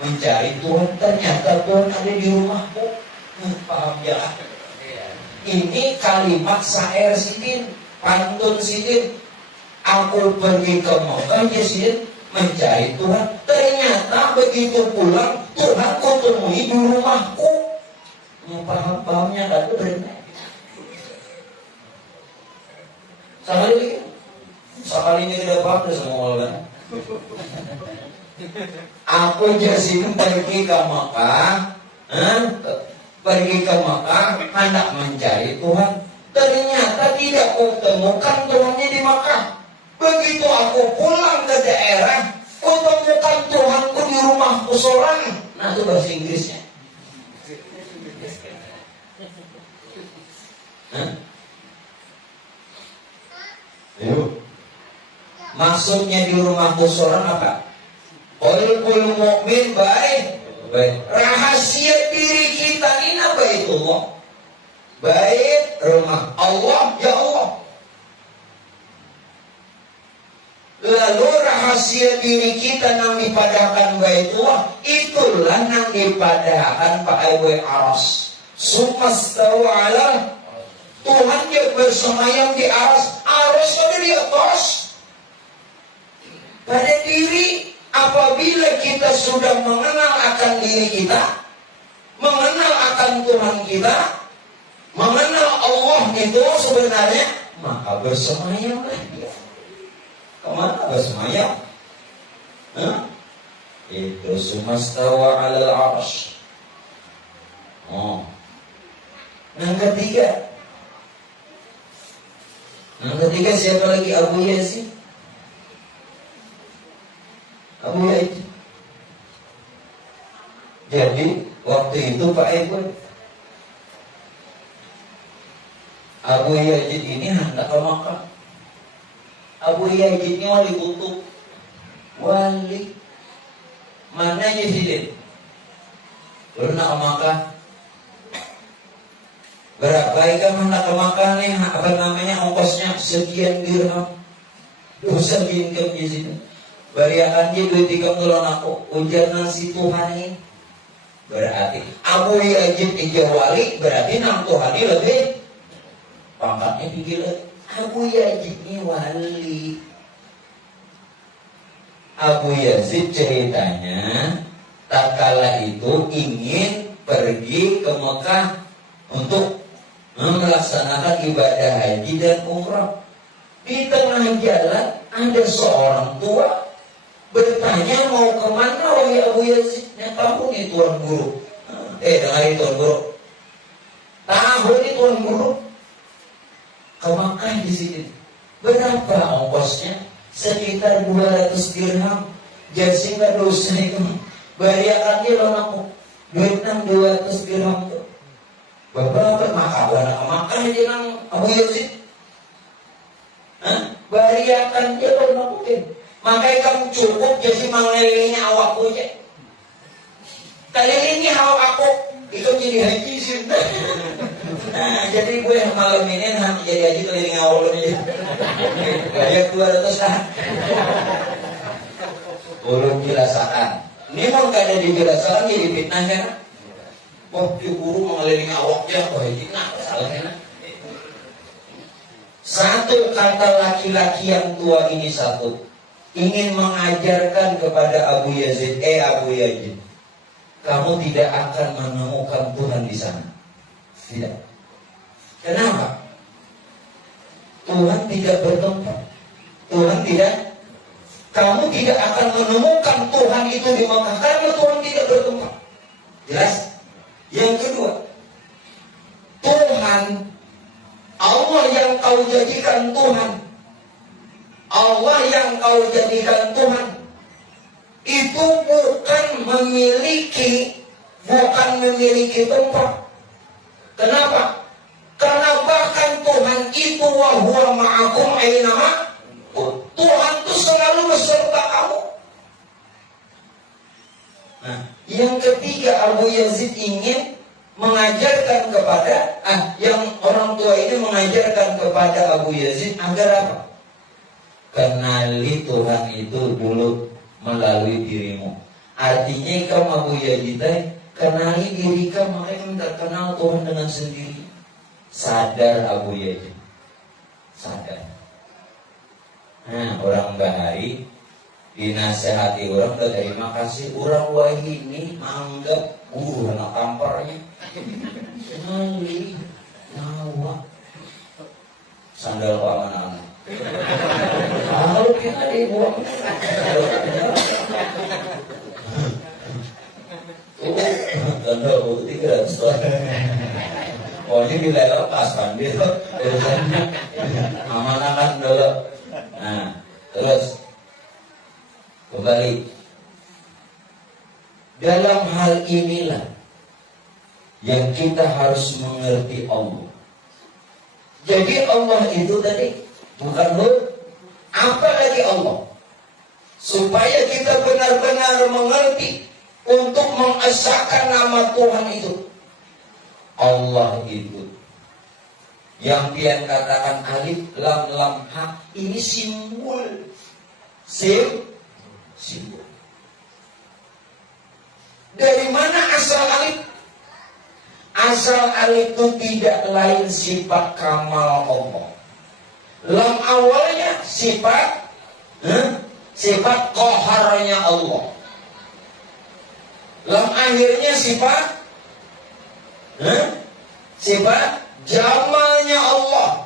mencari Tuhan. Ternyata Tuhan ada di rumahku. Paham ya? Ini kalimat syair sidin. pantun Sidin, aku pergi ke Mekah ya Sidin, mencari Tuhan. Ternyata begitu pulang, Tuhan ku temui di rumahku. Paham-pahamnya kan itu benar. Sekalinya tidak paham semua orang. Aku Jasim pergi ke Mekah, pergi ke Mekah hendak mencari Tuhan. Ternyata tidak kutemukan Tuhannya di Mekah. Begitu aku pulang ke daerah, kutemukan Tuhanku di rumahku seorang. Nah itu bahasa Inggrisnya. Maksudnya di rumahku seorang apa? Qalbul mu'min baik. Rahasia diri kita ini apa itu Allah? Baik rumah Allah ya Allah. Lalu rahasia diri kita yang dipadahkan Baitullah, itulah yang dipadahkan Pak Ewe Aras. Sumastawa ala, Tuhan yang bersemayam di aras. Aras ada di atas. Pada diri, apabila kita sudah mengenal akan diri kita, mengenal akan Tuhan kita, mengenal Allah itu sebenarnya, maka bersemayamlah dia. Kemana bersemayam? Itu sumastawa alal arsh. Yang ketiga siapa lagi? Abu Yazid. Abu Yazid. Jadi waktu itu Pak Ibu, Abu Yazid ini hendak ke Makkah. Abu Yazid ini wali kutub. Wali. Mana Yazid? Lalu nak ke Makkah. Berapa ikan hendak ke Makkah nih? Apa namanya ongkosnya? Sekian dirham. Dosa income di sini. Bariakan dia duit ikam tolong aku. Ujar nasi Tuhan ini. Berarti Abu Yazid ija wali. Berarti nam Tuhan ini lebih pangkatnya tinggi lagi. Abu Yazid ini wali. Abu Yazid ceritanya tak kala itu ingin pergi ke Mekah untuk melaksanakan ibadah haji dan umrah. Di tengah jalan ada seorang tua bertanya mau kemana wahai Abu Yazid. Yang tahu nih Tuan Guru. Dengar Tuan Guru. Tahu nih Tuan Guru. Ke Makkah di sini. Berapa ongkosnya? Sekitar 200 dirham. Jadi nggak dosa itu. Bariakan dia loh aku. Duitnya 200 dirham tuh. Bapak maka anak Makkah dia nang Abu Yazid. Bariakan dia loh mungkin. Makanya kamu cukup jadi mengelilingi awakku aja. Kelilingi awak aku. Itu jadi haji sih. Nah, jadi gue malam ini nanti jadi haji keliling awal aja. Bayar 200 lah. Belum jelasan. Ini mau gak ada dijelasan jadi fitnah ya. Wah, guru mengelilingi awaknya. Wah, ini kenapa salahnya? Satu kata laki-laki yang tua ini satu. Ingin mengajarkan kepada Abu Yazid. Abu Yazid. Kamu tidak akan menemukan Tuhan di sana. Tidak. Kenapa? Tuhan tidak bertempat. Tuhan tidak. Kamu tidak akan menemukan Tuhan itu di Makkah karena Tuhan tidak bertempat. Jelas? Yang kedua, Tuhan Allah yang kau jadikan Tuhan, Allah yang kau jadikan Tuhan itu bukan memiliki tempat. Kenapa? Karena bahkan Tuhan itu wa huwa ma'akum ainama. Tuhan itu selalu beserta kamu. Nah, yang ketiga Abu Yazid ingin mengajarkan kepada yang orang tua ini mengajarkan kepada Abu Yazid agar apa? Kenali Tuhan itu dulu melalui dirimu. Artinya kamu Abu Yazid kenali diri kamu, makanya terkenal Tuhan dengan sendiri. Sadar Abu Yazid. sadar. Nah, orang bahari dinasehati orang udah terima kasih, orang wah ini anggap anak kampernya ngali nyawa sandal ke anak-anak lalu kita dibuang sandal putih gratis pokoknya dilepas kan dia aman-aman dulu. Nah terus kembali, dalam hal inilah yang kita harus mengerti Allah. Jadi Allah itu tadi bukan Nur, apalagi Allah. Supaya kita benar-benar mengerti untuk mengesahkan nama Tuhan itu. Allah itu yang pian katakan alif lam lam ha, ini simbol. Simbol. Dari mana asal alif? Asal alif itu tidak lain sifat kamal Allah. Lam awalnya sifat qaharnya Allah. Lam akhirnya sifat jamalnya Allah.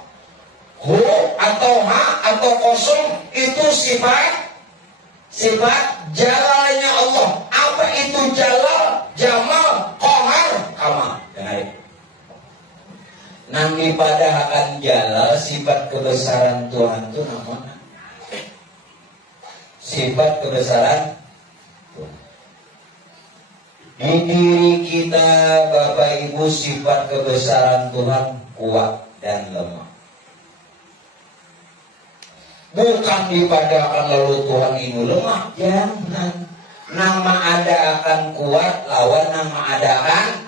Hu atau ha atau kosong itu sifat jalalnya Allah. Apa itu jalal, jamal, qahar, kamal? Nanti pada akan jalal sifat kebesaran Tuhan itu namanya sifat kebesaran Tuhan. Di diri kita Bapak Ibu sifat kebesaran Tuhan kuat dan lemah. Bukan dipadakan lalu Tuhan ini lemah, jangan. Nama ada akan kuat, lawan nama ada akan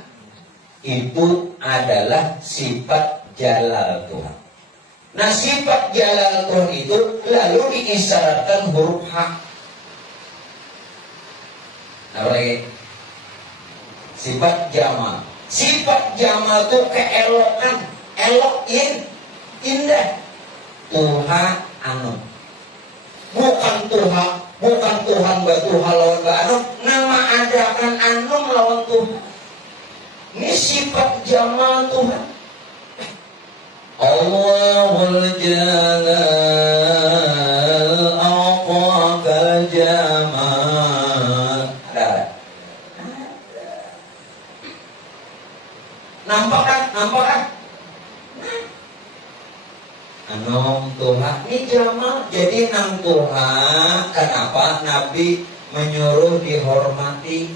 itu adalah sifat jalal Tuhan. Nah sifat jalal Tuhan itu lalu diisyaratkan huruf H. Apa lagi? Sifat jamal. Sifat jamal itu keelokan, indah. Tuhan anu. Bukan Tuhan Tuhan lawan anu. Nama ada akan anu lawan Tuhan. Ini sifat jamal Tuhan. Allahul Jalal Aqaqal Jamal. Ada. Nampak kan? Anom Tuhan ini jamal. Jadi nang Tuhan, kenapa Nabi menyuruh dihormati?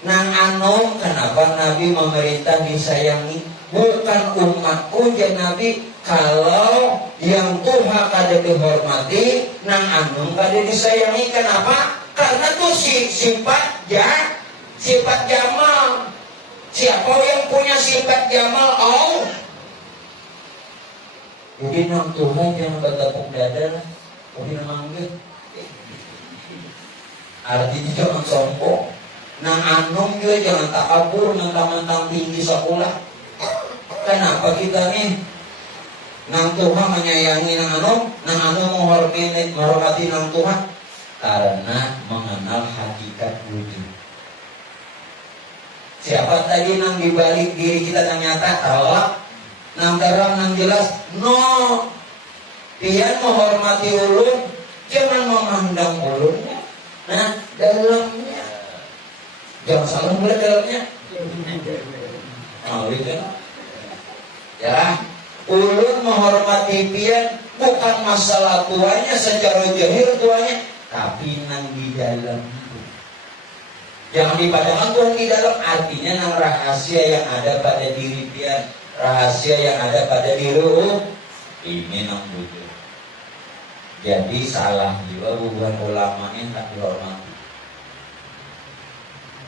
Nang anom, kenapa Nabi memerintah disayangi? Bukan umatku ya Nabi. Kalau yang Tuhan kada dihormati, nang anom kada disayangi. Kenapa? Karena tuh sifat jamal. Siapa yang punya sifat jamal? Allah. Jadi nang Tuhan jangan bertepuk dada lah. Tapi manggil. Artinya jangan sombong. Nang anom juga jangan takabur, mentang-mentang tinggi sekolah. Kenapa kita nih? Nang Tuhan menyayangi nang anom menghormati nang Tuhan karena mengenal hakikat wujud. Siapa tadi nang dibalik diri kita yang nyata? Allah. Nang terang, nang jelas. No. Pian menghormati ulun, jangan memandang ulunnya. Nah, dalamnya. Jangan salah melihat dalamnya. Nah, gitu. Ya, ulun menghormati pian bukan masalah tuanya secara jahil tuanya, tapi nang di dalam. Jangan dipadakan Tuhan di dalam, artinya nang rahasia yang ada pada diri pian, rahasia yang ada pada diri ini nang butuh. Jadi salah juga bukan ulamanya tak dihormati.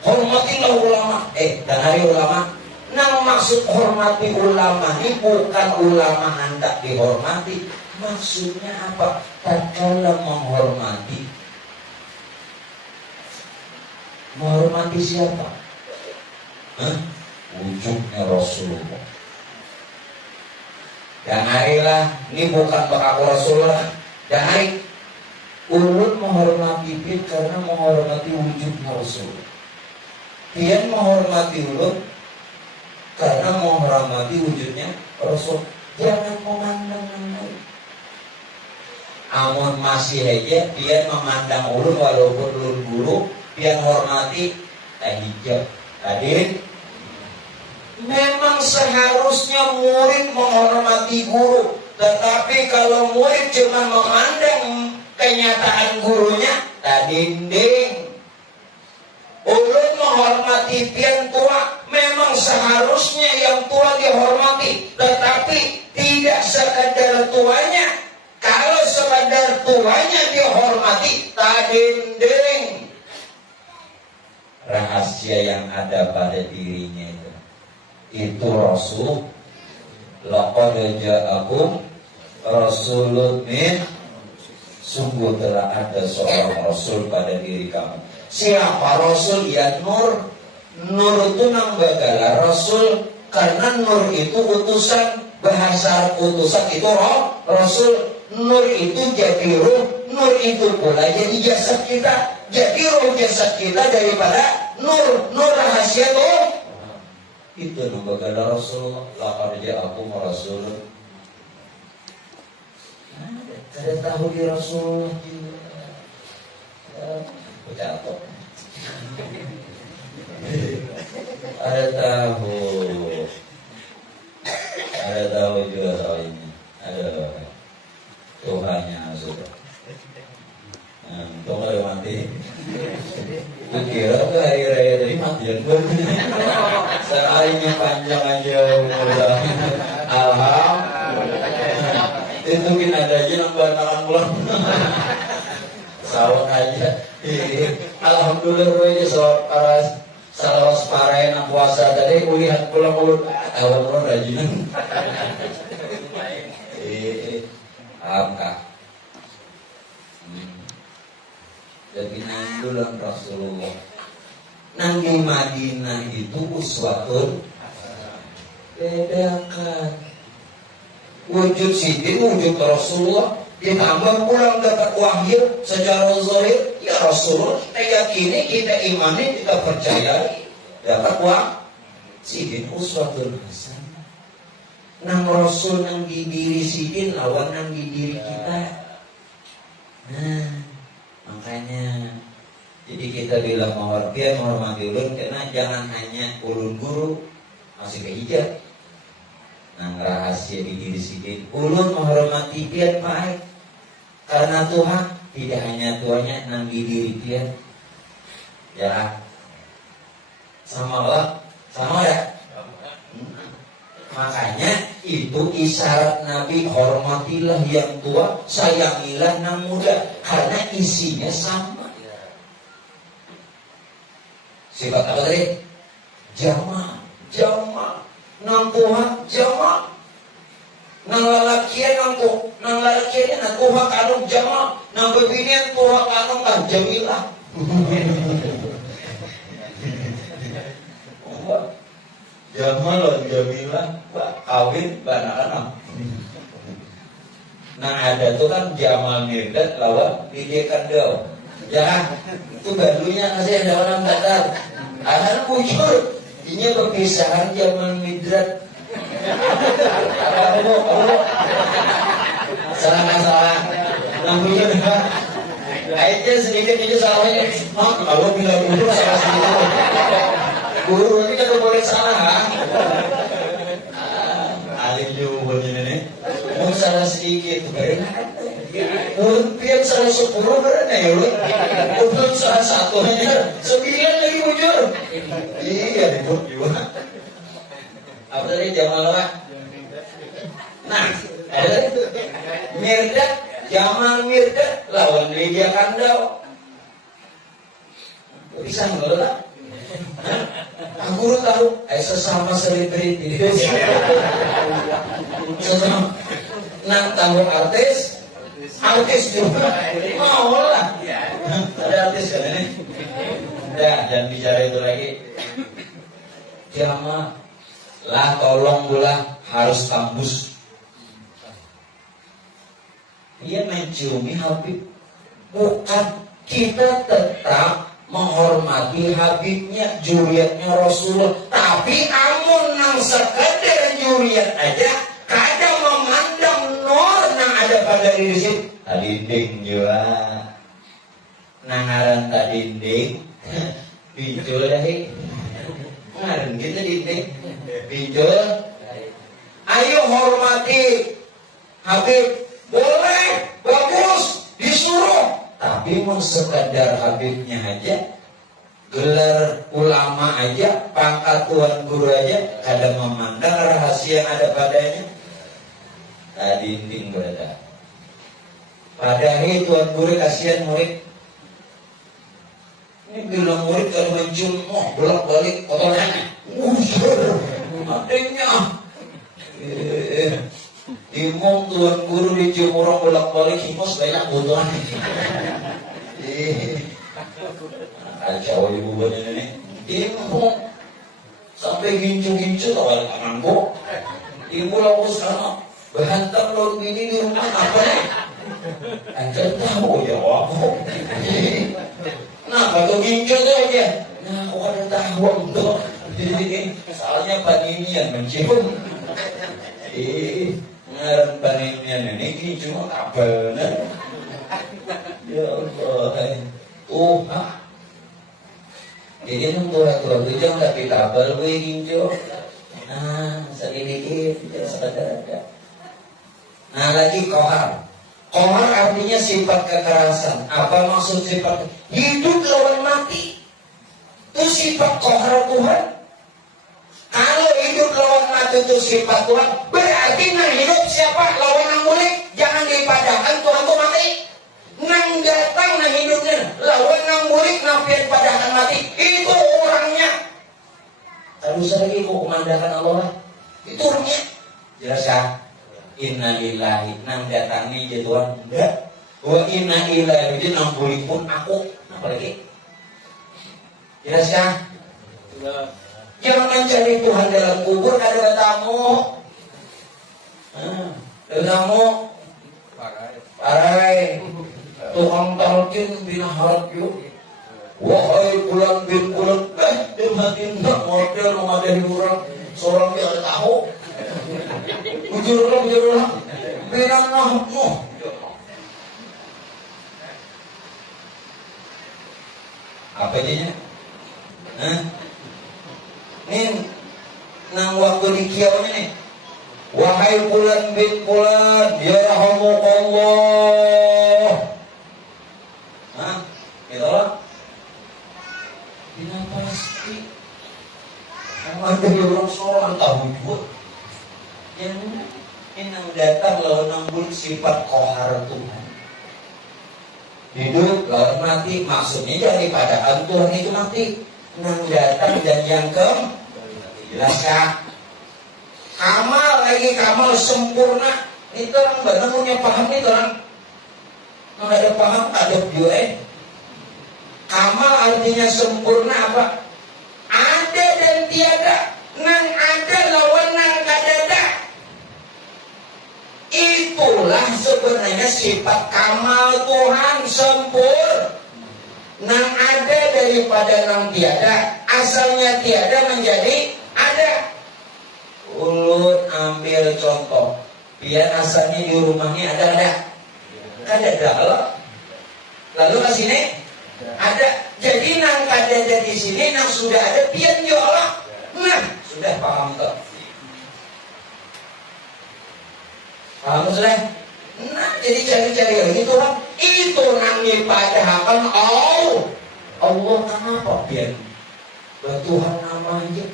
Hormatilah ulama. Dan hari ulama. Nang maksud hormati ulama ini bukan ulama hendak dihormati. Maksudnya apa? Tatkala menghormati. Menghormati siapa? Wujudnya Rasulullah. Dan harilah, ini bukan bakaku Rasulullah. Dan hari ulun menghormati pian karena menghormati wujudnya Rasul. Pian menghormati ulun karena menghormati wujudnya Rasul. Jangan memandang yang lain. Amun masih aja pian memandang ulun walaupun ulun guru, pian hormati hijab. Hadirin, memang seharusnya murid menghormati guru, tetapi kalau murid cuma memandang kenyataan gurunya, dinding. Ulun menghormati pian tua, memang seharusnya yang tua dihormati, tetapi tidak sekadar tuanya. Kalau sekadar tuanya dihormati, dinding. Rahasia yang ada pada dirinya itu Rasul. Laqad ja'akum rasulun min, sungguh telah ada seorang Rasul pada diri kamu. Siapa Rasul? Ya Nur. Nur itu nang bagala Rasul, karena Nur itu utusan. Bahasa utusan itu Rasul. Nur itu jadi ruh, Nur itu pula jadi jasad kita. Jadi roh jasad kita daripada Nur. Nur rahasia tuh. Itu nambah Rasulullah. Laqad ja'akum rasulun. Ada tahu di Rasulullah juga. Jatuh. Ada tahu. Ada tahu juga soal ini. Ada Tuhannya sudah. Tunggu ada mati. Kira tuh hari raya tadi mati yang gue. Sekalinya panjang aja udah. Alhamdulillah. Itu kita ada aja nambah tangan pulang. Sawang aja. Alhamdulillah gue soal salawas parain puasa tadi kulihat pulang mulut awal pulang rajinan. Paham kah? Jadi nandulan Rasulullah. Nang di Madinah itu uswatun. Bedakan wujud sidin, wujud Rasulullah, ditambah pulang dapat wahyu secara zahir. Ya Rasulullah, kita yakini, kita imani, kita percayai, dapat wahyu sidin uswatun hasanah. Nang Rasul nang di diri sidin lawan nang di diri kita. Nah, makanya jadi kita bilang menghormati ulun, karena jangan hanya ulun guru masih kehijab. Nang rahasia di diri sidin, ulun menghormati pian baik karena Tuhan, tidak hanya tuanya nang di diri pian. Ya, sama lah, sama ya. Makanya itu isyarat Nabi, hormatilah yang tua, sayangilah yang muda, karena isinya sama. Sifat apa tadi? Jama, jama, nang Tuhan jama, nang lalakian nang lalakian nang Tuhan kanong jama, nang bebinian Tuhan kanong jamilah. Jamal lawan jamilah, kawin anak-anak. Nah ada tuh kan Jamal Mirdad lawan Lydia Kandau. Ya, itu barunya masih ada orang Tatar. Anak bujur, ini perpisahan Jamal Mirdad. Apa kamu? Salah nggak salah? Nang bujur nggak? Aja sedikit itu salahnya. Kalau bilang bujur salah sedikit. Guru ini kan boleh salah, ha? Alim juga ini. Mau salah sedikit, baru mungkin salah 10 berapa ya, untuk salah satu hanya 9 lagi bujur. Iya, ribut juga. Apa tadi Jamal lah? Nah, ada Mirdad, Jamal Mirdad lawan Lydia Kandau. Bisa ngelola? Aku tahu, sesama selebriti. Sesama nang tahu artis juga mau lah. Ada artis kan ini. Ya, jangan bicara itu lagi. Jamaah lah, tolong pula harus kampus. Dia menciumi Habib. Bukan, kita tetap menghormati Habibnya, juriatnya Rasulullah. Tapi amun nang sekedar juriat aja, kadang memandang nur nang ada pada diri situ. Dinding juga. Nangaran tak dinding, pinjol dah. Ngaran kita dinding, pinjol. Ayo hormati Habib, boleh, bagus, disuruh. Tapi mau sekadar Habibnya aja, gelar ulama aja, pangkat tuan guru aja, kadang memandang rahasia yang ada padanya. Dinding berada. Padahal tuan guru kasihan murid. Ini bilang murid kalau mencium, bolak balik kotorannya. Adanya. Imam tuan guru dicium orang bolak balik, himos banyak butuhan. Kacau ibu badan ini. Imam sampai gincu-gincu tau ada kanan bo. Ibu lalu sana berhantam laut bini di rumah apa nih? Anjir tahu jawab. Kenapa tuh gincu tuh aja? Nah, kok ada tahu tuh? Soalnya panini yang mencium. Ngaran paninian ini cuma kabel. Ya Allah. Jadi nunggu jangan tapi kabel gue gincu. Nah, sedikit sekedar ada. Nah, lagi kohar. Kohar artinya sifat kekerasan. Apa maksud sifat? Hidup lawan mati. Itu sifat kohar Tuhan. Kalau hidup lawan mati itu sifat Tuhan, berarti nang hidup siapa? Lawan nang mulik. Jangan dipadahkan Tuhan itu mati. Nang datang nang hidupnya, lawan nang mulik, nang pian padahkan mati. Itu orangnya. Terus lagi kok memandangkan Allah. Itu orangnya. Jelas ya? Inna lillahi, nang datangi jadi Tuhan. Enggak. Wa inna ilaihi, jadi nang mulik pun aku. Apa lagi? Jelas ya? Jangan mencari Tuhan dalam kubur, ada tamu. Tamu parai Tuhan talqin bin harju. Wahai bulan bin bulan, dia makin tak model memadai kurang. Seorang dia ada tahu. Bujurlah, bilang nahmu. Apa jadinya? Ini nang waktu di kiaunya nih. Wahai bulan bin bulan, ya rahmukallah. Gitu lah. Bila pasti ada orang seorang tahu juga. Yang ini datang lawan nambul sifat kohar Tuhan. Hidup lawan mati, maksudnya daripada Tuhan itu mati. Nang datang dan yang jelas ya. Kamal lagi kamal sempurna. Itu orang benar punya paham nih orang. Nggak ada paham ada view. Kamal artinya sempurna apa? Ada dan tiada. Nang ada lawan nang kadada. Itulah sebenarnya sifat kamal Tuhan sempurna. Nang ada daripada nang tiada. Asalnya tiada menjadi ada. Ulun ambil contoh. Biar asalnya di rumahnya ada. Lalu ke sini ada. Jadi nang ada di sini nang sudah ada pian yo Allah. Nah, sudah paham toh. Paham sudah? Nah, jadi cari-cari lagi Tuhan. Itu nangnya padahal Allah kenapa biar Tuhan nama aja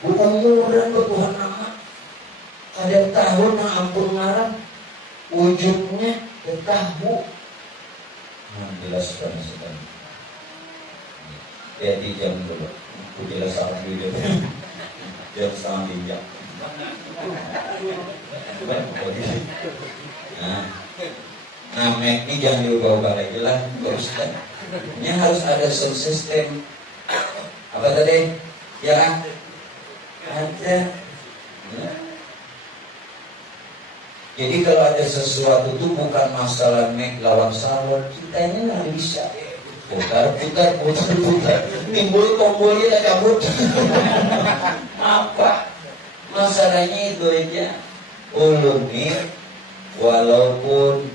bukan mudah Tuhan nama. Ada tahu na ampun ngarang wujudnya tahu. Jelaskan sekali. Ya di jam dulu. Aku jelaskan video. Jam setengah 3. Nah, Mac ini jangan diubah-ubah lagi lah, teruskan. Ini harus ada sound system. Apa tadi? Ya, ada. Jadi kalau ada sesuatu itu bukan masalah make lawan salon, kitanya nggak bisa. Putar, timbul tombolnya cabut. Apa? Masalahnya itu aja. Ulun nih, walaupun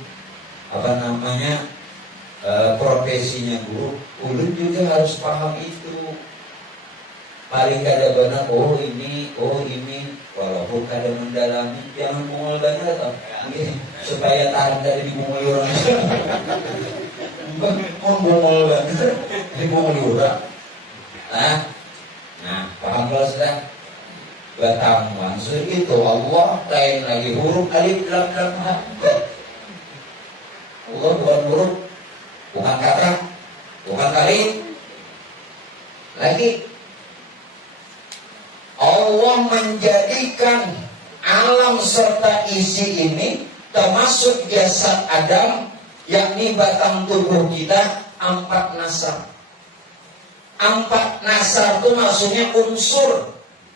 profesinya guru, ulun juga harus paham itu. Paling kada benar, oh ini, walaupun kada mendalami, jangan bungul banget, supaya tahan dari dibungul orang. Mau bungul banget, dibungul orang. Nah, paham kalau sudah? Batang maksud itu Allah, lain lagi huruf alif lam lam ha. Allah bukan huruf, bukan kata, bukan kali. Lagi Allah menjadikan alam serta isi ini termasuk jasad Adam, yakni batang tubuh kita 4 nasar. 4 nasar itu maksudnya unsur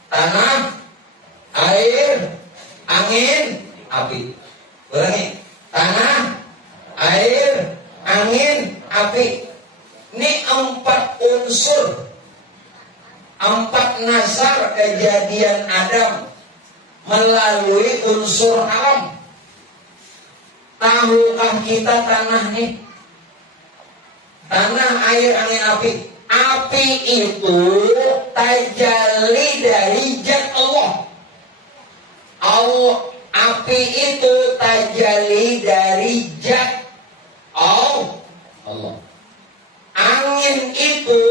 tanah, air, angin, api. Ulangi, tanah, air, angin, api. Ini 4 unsur, 4 nasar kejadian Adam melalui unsur alam. Tahukah kita tanah nih? Tanah, air, angin, api. Api itu tajalli dari zat Allah. Api itu tajalli dari zat Allah. Angin itu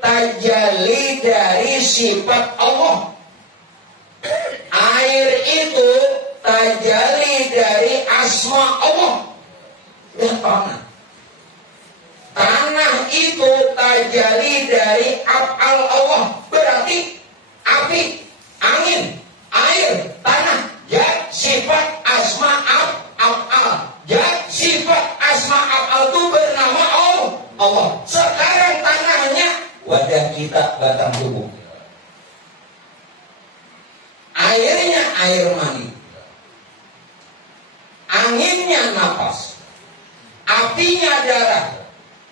tajalli dari sifat Allah. Air itu tajalli dari asma Allah. Yang tanah. Tanah itu tajalli dari af'al Allah. Berarti api, angin, air, tanah, zat, sifat, asma, af'al. Zat, sifat, asma, af'al itu bernama Allah. Sekarang tanahnya wajah kita, batang tubuh. Airnya air mani. Anginnya napas. Apinya darah.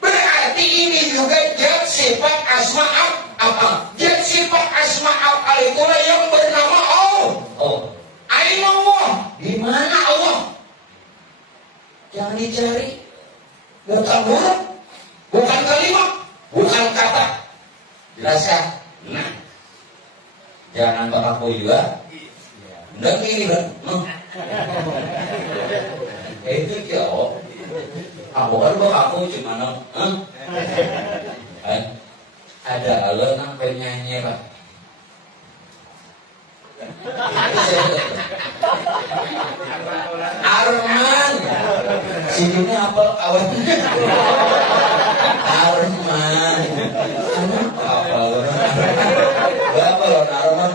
Berarti ini juga zat sifat asma af'al. Zat sifat asma af'al itulah yang bernama Allah. Aina Allah. Di mana Allah? Jangan dicari. Bukan huruf, bukan kalimat, bukan kata. Jelaskan? Nah, jangan bakaku juga. Enggak gini kan? Itu jauh. Aku kan aku cuma ada alur nang penyanyi pak. Arman, sini apa kawan? Arman, apa lo? Berapa lo Arman?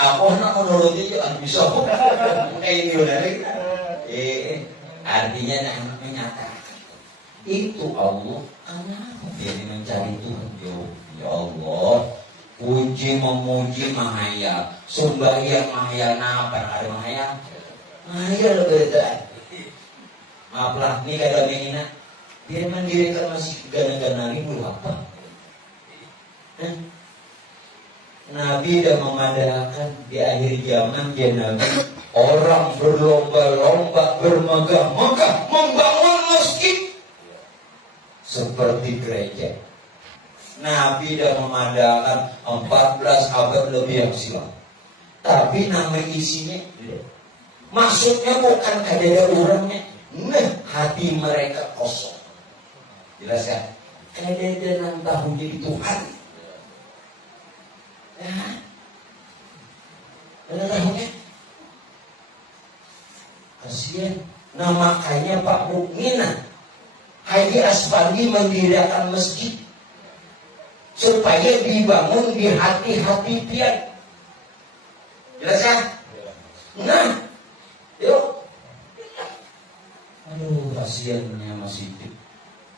Aku nak menuruti juga bisa. Ini udah artinya nak menyatakan itu Allah. Jadi mencari Tuhan. Ya Allah, puji memuji Mahaya, sembahyang Mahaya, apa ada Mahaya? Mahaya lebih betul. Maaflah, ini kata menina, dia mandiri kan masih gana-gana ribu apa? Nabi dah memadakan di akhir zaman dia Nabi orang berlomba-lomba bermegah-megah membangun masjid seperti gereja. Nabi dah memadakan 14 abad lebih yang silam. Tapi nama isinya maksudnya bukan kadada orangnya. Nah, hati mereka kosong. Jelaskan? Kadada nang tahu jadi Tuhan. Ada tahunya? Kasihan. Nah makanya Pak Mukmina Haji Asfandi mendirikan masjid supaya dibangun di hati-hati pian. Jelas kan? Nah, yuk. Aduh, kasihannya masih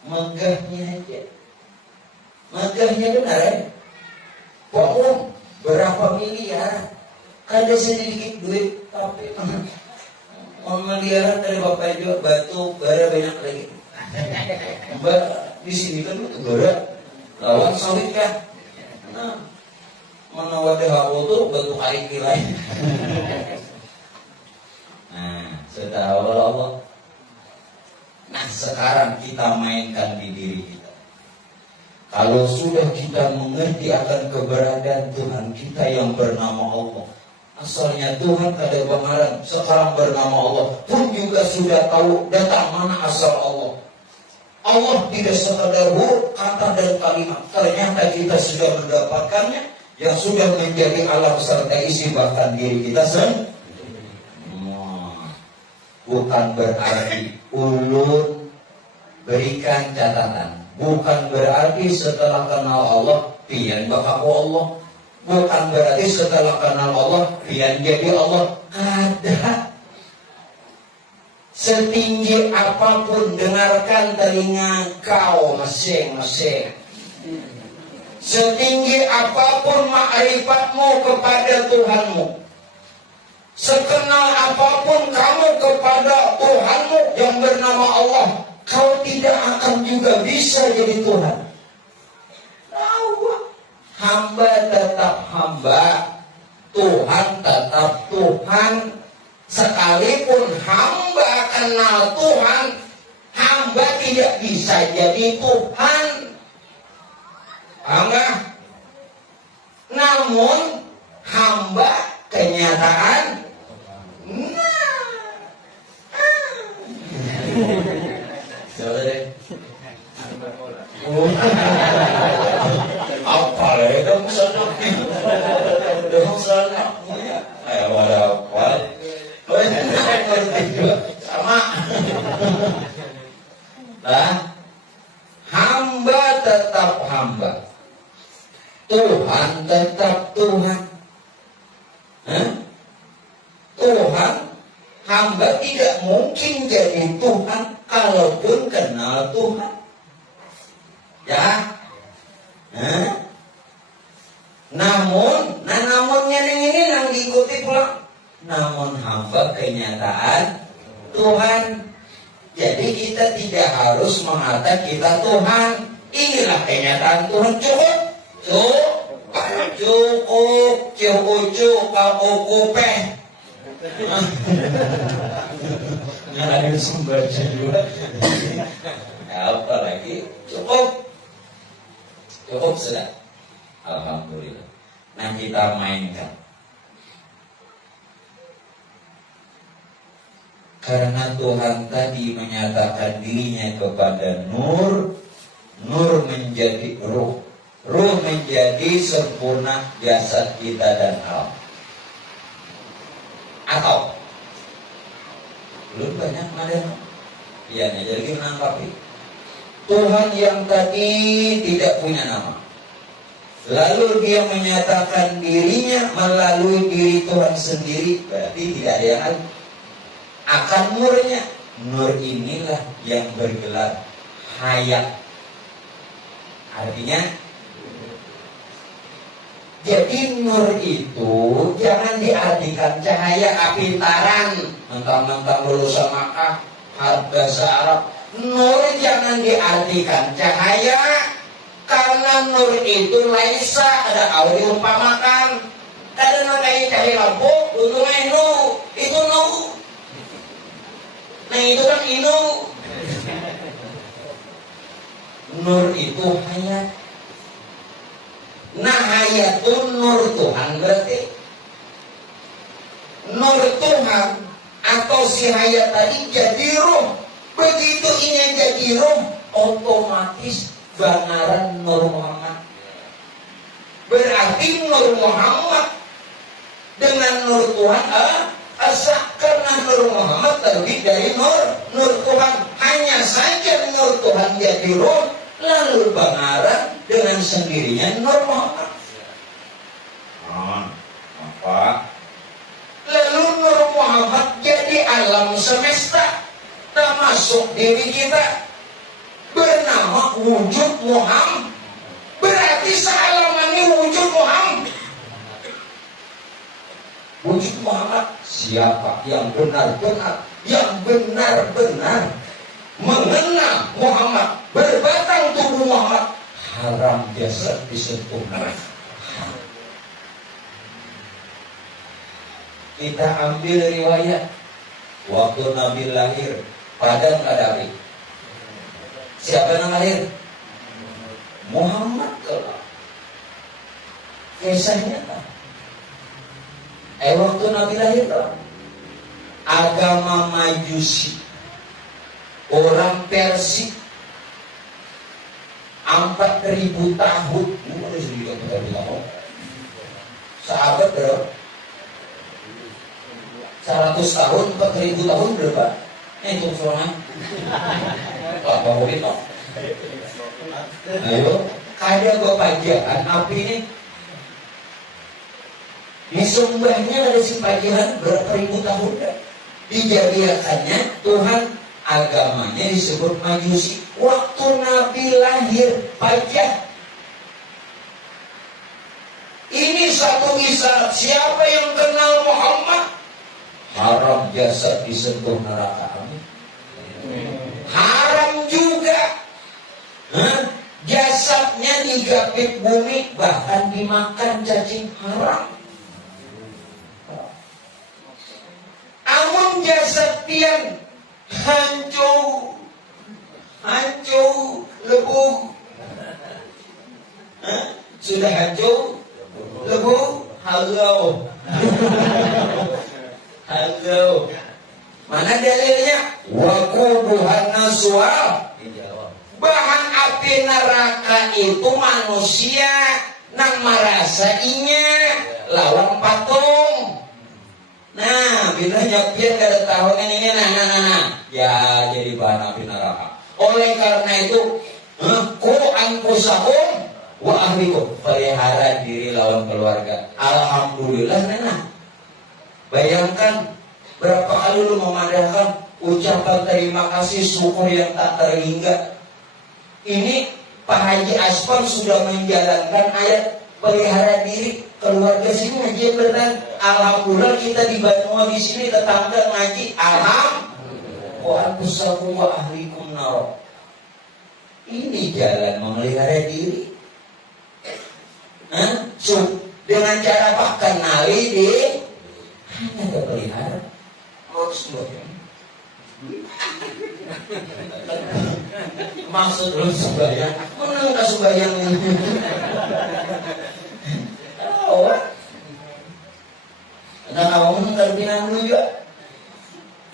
megahnya aja. Megahnya benar ya? ada sedikit duit, tapi miliaran dari bapak juga batu bara banyak lagi. Mbak di sini kan batu bara lawan sawit kan. Nah, mana WHO tuh batu kariki lain. Nah, sudah Allah. Nah, sekarang kita mainkan di diri kita. Kalau sudah kita mengerti akan keberadaan Tuhan kita yang bernama Allah, asalnya Tuhan kada bangaran, sekarang bernama Allah pun juga sudah tahu datang mana asal Allah. Allah tidak sekadar huruf, kata dan kalimat. Ternyata kita sudah mendapatkannya yang sudah menjadi alam serta isi bahkan diri kita sendiri. Bukan berarti ulun berikan catatan. Bukan berarti setelah kenal Allah pian bakaku Allah. Bukan berarti setelah kenal Allah pian jadi Allah. Ada. Setinggi apapun dengarkan telinga kau masing-masing. Setinggi apapun makrifatmu kepada Tuhanmu, sekenal apapun kamu kepada Tuhanmu yang bernama Allah, kau tidak akan juga bisa jadi Tuhan. Hamba tetap hamba, Tuhan tetap Tuhan. Sekalipun hamba kenal Tuhan, hamba tidak bisa jadi Tuhan. Hamba, namun hamba kenyataan. Apa ya dong sana? Dong sana. Ayo ada apa? Sama. Nah, hamba tetap hamba, Tuhan tetap Tuhan. Tuhan, hamba tidak mungkin jadi Tuhan kalaupun kenal Tuhan. Ya. Namunnya ini yang diikuti pula. Namun hamba kenyataan Tuhan. Jadi kita tidak harus mengatakan kita Tuhan. Inilah kenyataan Tuhan. Cukup. Nyalain sumber juga. Apa lagi? Cukup sudah. Alhamdulillah. Nah, kita mainkan. Karena Tuhan tadi menyatakan dirinya kepada Nur, Nur menjadi Ruh, Ruh menjadi sempurna jasad kita dan alam. Atau belum banyak ada yang jadi menangkapi Tuhan yang tadi tidak punya nama, lalu dia menyatakan dirinya melalui diri Tuhan sendiri, berarti tidak ada yang lain. Akan nurnya, nur inilah yang bergelar hayat. Artinya, jadi nur itu jangan diartikan cahaya apintaran, mentang-mentang lulusan Makkah, bahasa Arab. Nur jangan diartikan cahaya, karena nur itu laisa ada awal diumpamakan. Kadang kayak cahaya lampu, ujungnya itu nur. Nah itu kan inu. Nur itu hayat. Nah hayatun nur Tuhan berarti nur Tuhan atau si hayat tadi jadi ruh. Begitu ini jadi ruh, otomatis bangaran Nur Muhammad. Berarti Nur Muhammad dengan Nur Tuhan karena Nur Muhammad terbit dari Nur Tuhan. Hanya saja Nur Tuhan jadi ruh, lalu bangaran dengan sendirinya Nur Muhammad. Apa? Lalu Nur Muhammad jadi alam semesta, termasuk diri kita, bernama wujud Muhammad. Berarti sealaman ini wujud Muhammad. wujud Muhammad. Siapa yang benar-benar mengenal Muhammad, berbatang tubuh Muhammad, haram jasad disentuh neraka. Kita ambil riwayat waktu Nabi lahir Padang Kadari. Siapa yang lahir? Muhammad kelak. Kisahnya tak. Waktu Nabi lahir tak. Agama Majusi, orang Persia 4.000 tahun. Sahabat berapa? 100 tahun, 4.000 tahun berapa? Itu soalnya apa mungkin no? Ayo, ada kepajian api ini disembahnya dari si pajian berapa ribu tahun dah. Dijadikannya Tuhan, agamanya disebut Majusi. Waktu Nabi lahir pajian. Ini satu isyarat, siapa yang kenal Muhammad, haram jasad disentuh neraka. Haram juga jasadnya digapit bumi, bahkan dimakan cacing, haram. Amun jasad pian hancur lebur, sudah hancur lebur, halau. Mana dalilnya? Waquduhan nasual. Bahan api neraka itu manusia nang merasa inya lawan patung. Nah, bila nyopian kada tahu ini nah. Ya jadi bahan api neraka. Oleh karena itu, ku anfusakum wa ahlikum, pelihara diri lawan keluarga. Alhamdulillah nah. Bayangkan berapa kali lu memandangkan ucapan terima kasih, syukur yang tak terhingga. Ini Pak Haji Aspan sudah menjalankan ayat pelihara diri keluarga sini ngaji benar. Alhamdulillah kita di Banua di sini tetangga ngaji. Alhamdulillah. Wa anfusakum wa ahlikum nar. Ini jalan memelihara diri. Dengan cara apa? Kenali diri. Hanya ada pelihara. Harus maksud lu sembahyang, menang ke sembahyang ini. Nah, kamu mengertikan dulu juga.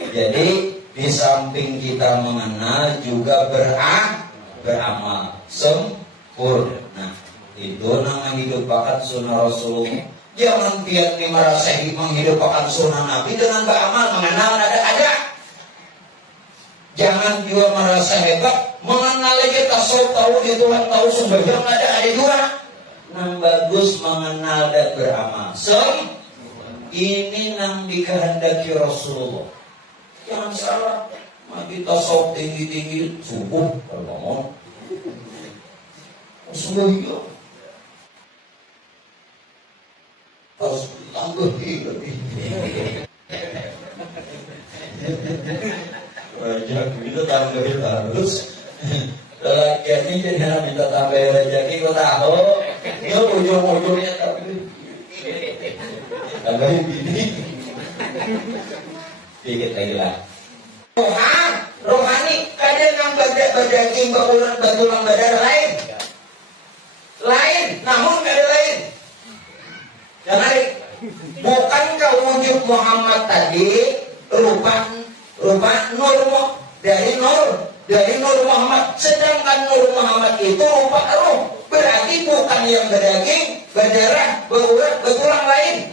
Jadi di samping kita mengenal juga beramal sempurna. Itu namanya hidupkan sunnah Rasulullah. Jangan pian merasa menghidupkan sunnah Nabi dengan beramal mengenal ada. Jangan juga merasa hebat mengenal aja tasawuf, tahu di Tuhan, tahu sembahyang ada juga. Nang bagus mengenal dan beramal. Ini nang dikehendaki Rasulullah. Jangan salah. Mati tasawuf tinggi-tinggi subuh kalau sembahyang harus tambahi lebih. Rezeki itu tambahin terus. Lagi ini jadi minta tambahin rezeki, kau tahu? Itu ujung-ujungnya tambahin bini. Dikit lagi lah. Rohani kadang yang berdaging berulang badar lain, namun kada lain. Jangan bukankah wujud Muhammad tadi rupa nur dari nur Muhammad, sedangkan nur Muhammad itu rupa roh, berarti bukan yang berdaging, berdarah, berurat, betulang lain.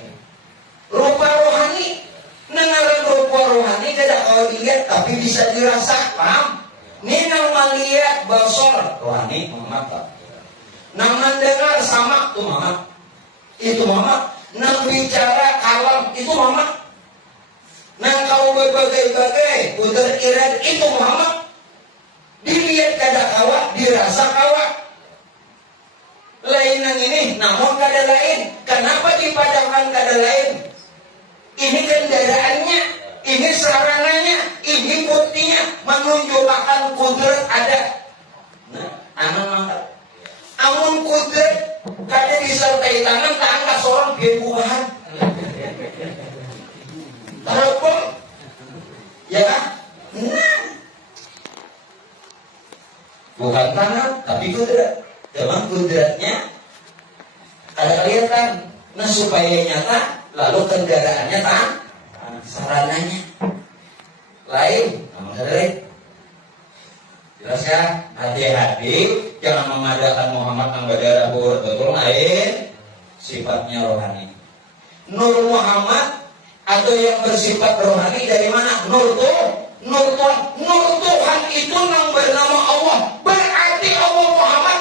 Rupa rohani, nengaran rupa rohani tidak kau dilihat tapi bisa dirasa, paham? Ini nama lihat basor rohani Muhammad. Nang mendengar sama itu Muhammad, itu Muhammad. Nang bicara kalam itu Muhammad. Nang kau berbagai-bagai putar irad itu Muhammad. Dilihat kada kawa, dirasa kawa. Lain nang ini, namun kada lain. Kenapa dipadamkan kada lain? ini kendaraannya, ini sarananya, ini buktinya menunjukkan kudrat ada. Nah, anak mangkat. Amun kudrat kada disertai tangan, tak angkat seorang biar buahan. Teropong, ya kan? Nah, bukan tangan, tapi kudrat. Memang kudratnya ada kelihatan. Nah, supaya nyata, lalu kendaraannya tak, sarananya lain. Jelas ya? Hati-hati, jangan memadakan Muhammad Ambadara betul lain sifatnya rohani. Nur Muhammad atau yang bersifat rohani dari mana? Nur Tuhan. Nur Tuhan itu yang bernama Allah. Berarti Allah Muhammad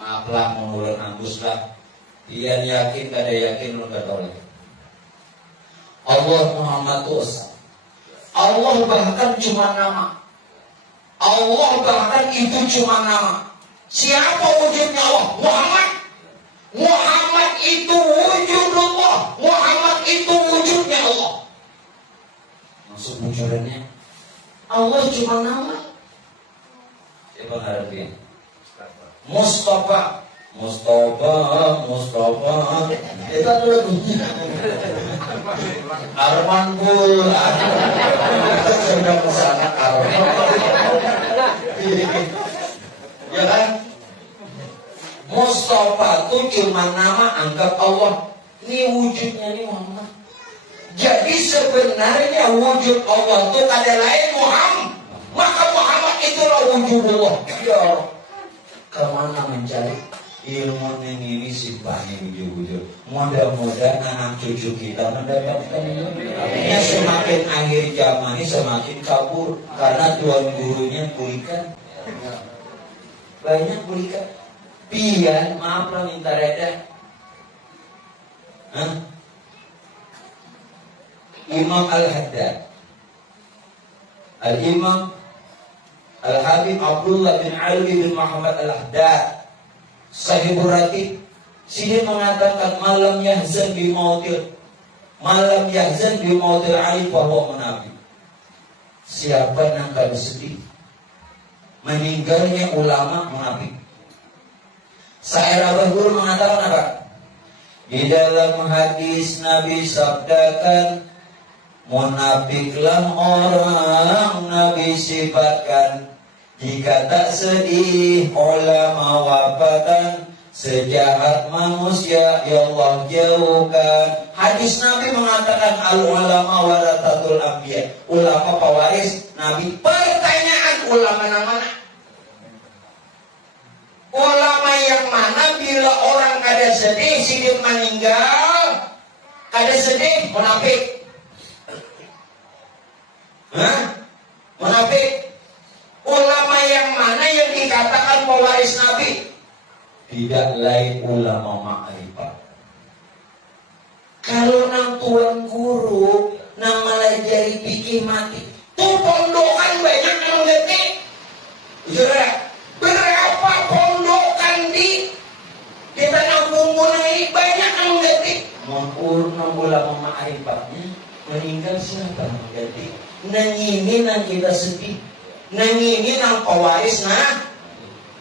maaflah mengulang ambuslah. Dia yakin kada yakin lu kada oleh. Allah Muhammad itu esa. Allah bahkan cuma nama. Allah bahkan itu cuma nama. Siapa wujudnya Allah? Muhammad. Muhammad itu wujud Allah. Muhammad itu wujudnya Allah. Maksud wujudnya Allah cuma nama. Siapa harapnya? Mustafa. Itu lagunya. Arman Bul. Sudah kesana Arman. Ya kan? Mustafa itu cuma nama, anggap Allah. Ini wujudnya ini Muhammad. Jadi sebenarnya wujud Allah itu ada lain Muhammad. Maka Muhammad itulah wujud Allah. Ya, kemana mencari ilmu ini sifatnya wujud-wujud. Mudah-mudahan anak cucu kita mendapatkan ilmu. Artinya semakin akhir zaman ini semakin kabur karena tuan gurunya bulikan. Banyak bulikan. Pian, maaflah minta reda. Imam Al-Haddad, Al-Imam Al-Habib Abdullah bin Ali bin Muhammad Al-Haddad, Sahibur Ratib, sini mengatakan malam yahzan bi mautil Ali bahwa menabi. Siapa yang kada sedih meninggalnya ulama munafik. Syair Abah Guru mengatakan apa? Di dalam hadis Nabi sabdakan, munafiklah orang Nabi sifatkan. Jika tak sedih ulama wafatan, sejahat manusia ya Allah jauhkan. Hadis Nabi mengatakan al ulama warathatul anbiya. Ulama pewaris Nabi. Pertanyaan ulama yang mana? Ulama yang mana bila orang kada sedih sidik meninggal, kada sedih munafik. Munafik. Ulama yang mana yang dikatakan pewaris Nabi? Tidak lain ulama ma'rifat. Kalau nang tuan guru nang melajari fikih mati, tuh pondokan banyak yang ngerti. Berapa pondokan di tanah bumbu ini banyak yang ngerti. Mampur nang ulama ma'rifatnya meninggal siapa yang ngerti? Nang ini nang kita sedih. Nang ini nang pewaris nah.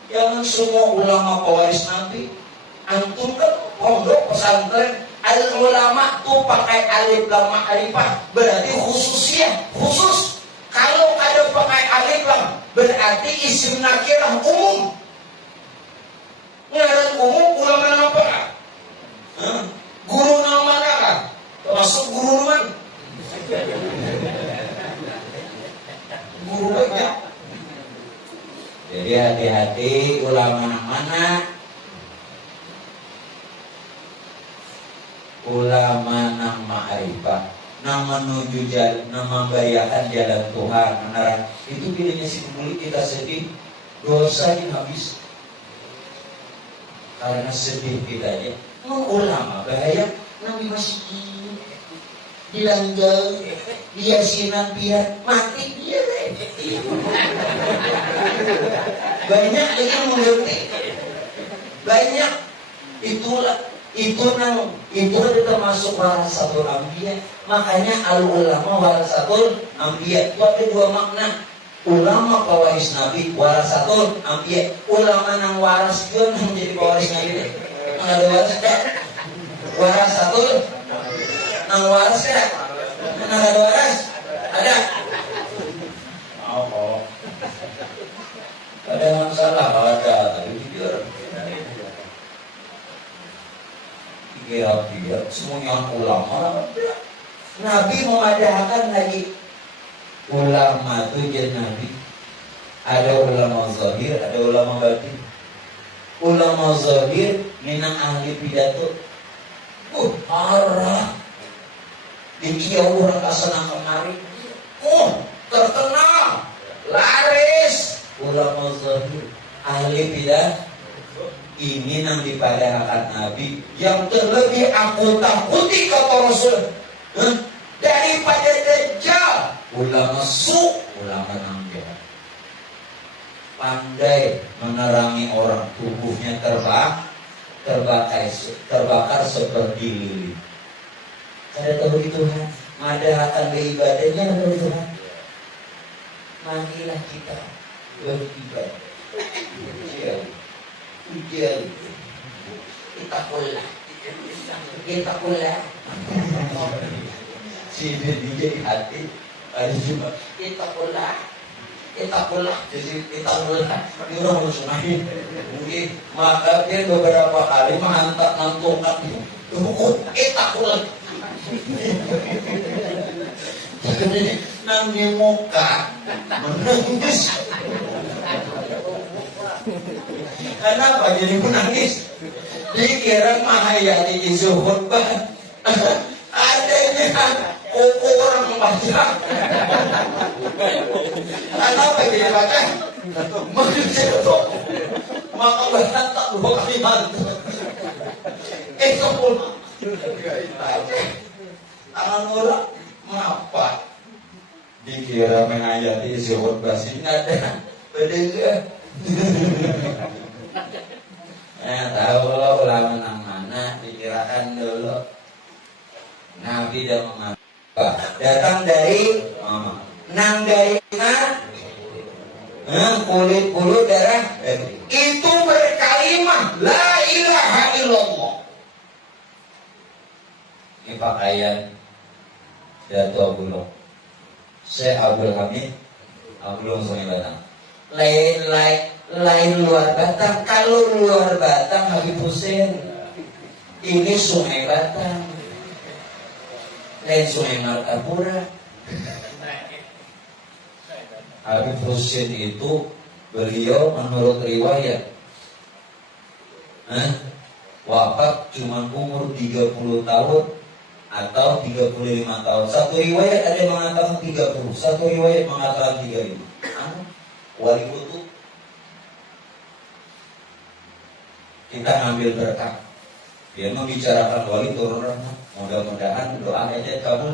Jangan semua ulama pewaris Nabi. Antum kan pondok pesantren al ulama tuh pakai alif lam ma'rifah, berarti khususnya khusus. Kalau ada pakai alif lam berarti isim nakirah umum. Ngaran umum ulama apa? Guru nama apa? Termasuk guru man. Guru banyak. Jadi hati-hati ulama yang mana? Ulama nang ma'rifah, nang menuju jalan, nang membayakan jalan Tuhan, menerang. Itu bilanya si pembuli kita sedih, dosa yang habis. Karena sedih kita aja. Ulama bahaya, nabi masih dilanggar, dia sinan biar mati dia. Banyak yang mengerti. Banyak itulah itu termasuk warasatul anbiya. Makanya al ulama warasatul anbiya. Itu ada dua makna. Ulama pewaris Nabi, warasatul anbiya. Ulama nang waras juga nang jadi pewaris Nabi. Nang ada waras tak? Warasatul nang waras tak? Nang ada waras? Ada? Oh. Ada masalah ada, tapi jujur. Kira-kira semuanya ulama. Nabi mengadakan lagi ulama itu jadi Nabi. Ada ulama zahir, ada ulama batin. Ulama zahir minang ahli pidato. Parah. Dikiau orang kasana kemari. Terkenal, laris. Ulama zahir, ahli pidato. Ini yang dipadahkan Nabi yang terlebih aku takuti kata Rasul daripada Dajjal. Ulama ulama nangga pandai menerangi orang, tubuhnya terbakar seperti lilin. Ada tahu itu Tuhan, madahkan keibadahnya tahu Tuhan. Marilah kita beribadah. Ujian kita kulah si jadi hati ada cuma kita kulah jadi kita kulah ini orang musuhin mungkin maka dia beberapa kali menghantar nantungkan kita kulah jadi nang di muka menangis. Kenapa jadi menangis? Dikira mahayati isu khutbah adanya orang baca. Kenapa jadi baca? Manusia itu maka berhantar dua kalimat. Itu pun tangan orang mengapa? Dikira menghayati isu khutbah sini ada beda. Tahu lo ulama nang mana dikirakan dulu Nabi dan Muhammad datang dari nang dari mana kulit bulu darah itu berkalimah la ilaha illallah. Ini pakaian jatuh bulog saya Abdul Hamid Abdul Sungai Batang lain luar Batang. Kalau luar Batang Habib Hussein, ini Sungai Batang, lain Sungai Martapura. Habib Hussein itu beliau menurut riwayat wafat cuma umur 30 tahun atau 35 tahun. Satu riwayat ada yang mengatakan 30, satu riwayat mengatakan 35. Wali kutub kita ambil berkah. Dia membicarakan wali turun rahmat. Mudah-mudahan doa aja kamu.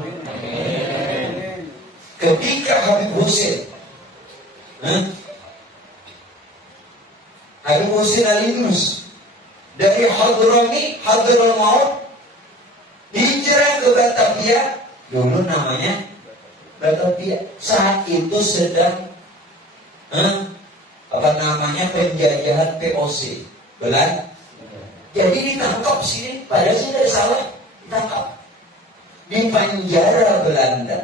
Ketika Habib Hussein Habib Hussein Al-Yunus dari Hadrami Hadraul Maut hijrah ke Batavia, dulu namanya Batavia. Saat itu sedang penjajahan POC Belanda. Jadi ditangkap sini, padahal sih tidak salah, ditangkap di penjara Belanda.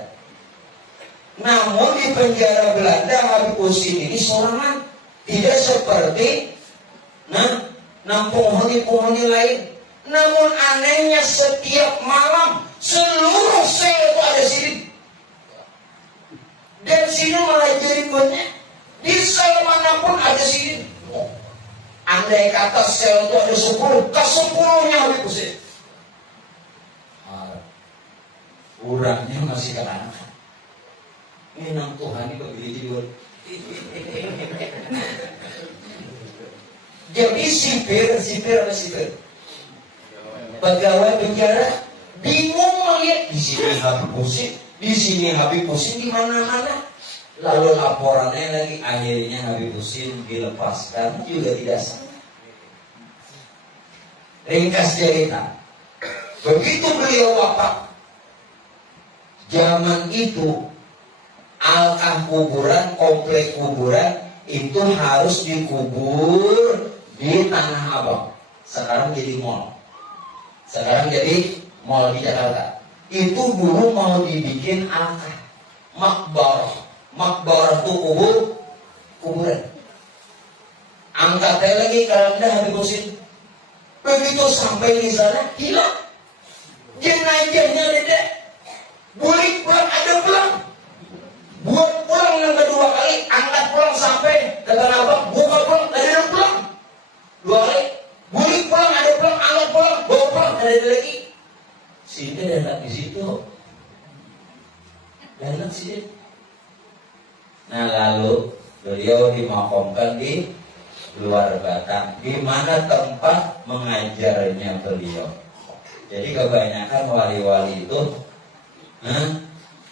Namun di penjara Belanda Habib Hussein ini sorangan, tidak seperti penghuni-penghuni lain. Namun anehnya setiap malam seluruh sel itu ada sini. Dan sini malah jadi banyak. Di sel manapun ada sini. Andai kata sel itu ada 10, ke-10-nya Habib Hussein. Urangnya masih kanak-kanak. Ini nang Tuhan ini begini tidur. Jadi sipir. Pegawai penjara bingung melihat di sini Habib Hussein, di sini Habib Hussein di mana-mana. Lalu laporannya lagi akhirnya Habib Hussein dilepaskan juga tidak sah. Ringkas cerita, begitu beliau wafat, zaman itu alkah kuburan, komplek kuburan itu harus dikubur di Tanah Abang. Sekarang jadi mall. Sekarang jadi mall di Jakarta. Itu dulu mau dibikin alkah, makbarah. Makbarah itu kuburan. Angkatnya lagi kalau anda habis musim. Begitu sampai di sana hilang. Jenazahnya ada. Boleh pulang ada pulang. Buat pulang yang kedua kali, angkat pulang sampai ke Tanah Abang, buka pulang, ada pulang. Dua kali, boleh pulang, ada pulang, angkat pulang, bawa pulang, ada lagi. Sini ada di situ. Dalam sini. Nah lalu beliau dimakamkan di luar Batang, di mana tempat mengajarnya beliau. Jadi kebanyakan wali-wali itu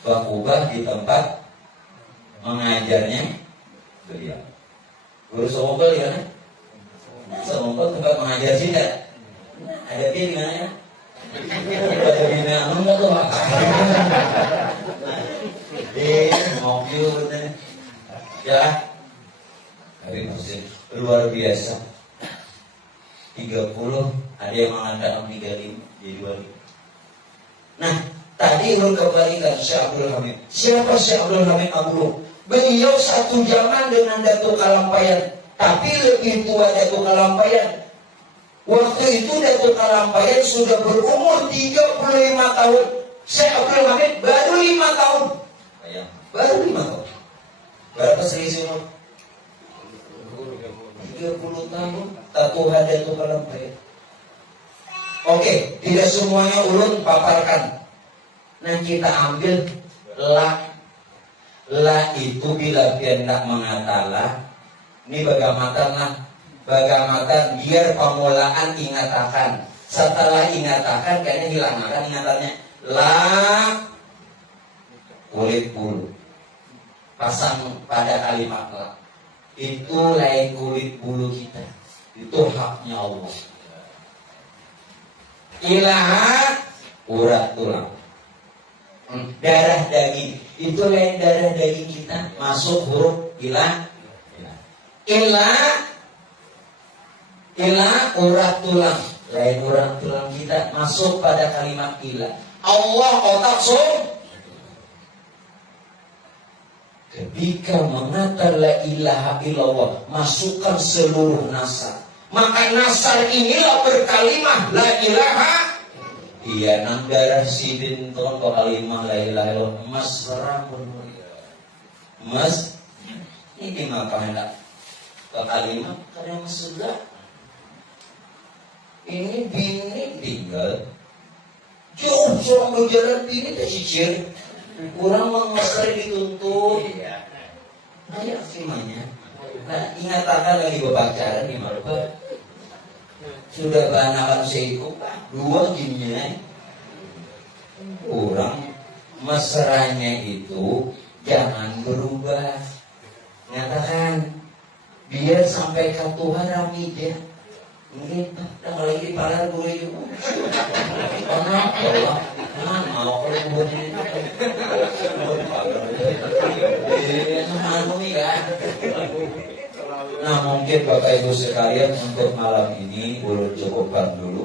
berubah di tempat mengajarnya beliau. Guru Somompel ya kan? Somompel tempat mengajar Cina. Ada dia di mana ya? Ada bina enggak tuh? Mobil bener. Ya. Tapi musim luar biasa. 30, ada yang mengatakan 35 jadi wali. Nah, tadi lu kembalikan Syekh Abdul Hamid. Siapa Syekh Abdul Hamid Abdul? Beliau satu zaman dengan Datuk Kalampayan, tapi lebih tua Datuk Kalampayan. Waktu itu Datuk Kalampayan sudah berumur 35 tahun. Syekh Abdul Hamid baru 5 tahun. Baru 5 tahun. Berapa selisih umur? 30 tahun. Tatuhan Datuk Kalampayan. Oke, tidak semuanya ulun paparkan. Nah kita ambil la. La itu bila hendak mengatalah. Ini bagamatan biar pemulaan ingatakan. Setelah ingatakan kayaknya hilangkan ingatannya. La kulit bulu. Pasang pada kalimat la. Itu lain kulit bulu kita. Itu haknya Allah. Ilaha urat tulang. Darah daging. Itu lain darah daging kita. Masuk huruf ilah. Ilah urat tulang. Lain urat tulang kita. Masuk pada kalimat ilah. Allah otak ketika mengatakan la ilaha illallah, masukkan seluruh nasar. Maka nasar inilah berkalimah la ilaha. Iya, nang darah sidin ton kalimah la ilaha illallah. Mas rampun. Mas ini maka hendak kalimah karena mas sudah. Ini bini tinggal jauh seorang berjalan bini tak cicir. Kurang mengesari dituntut. Ayah firmannya. Nah, ingatakan lagi berpacaran di Malba. Sudah banakan seiku, dua jinnya. Kurang mesranya itu jangan berubah. Nyatakan biar sampai ke Tuhan rami dia. Mungkin dah lagi di palar gue juga. Karena Allah mau kalau kemudian nah mungkin Bapak Ibu sekalian untuk malam ini ulun cukupkan dulu.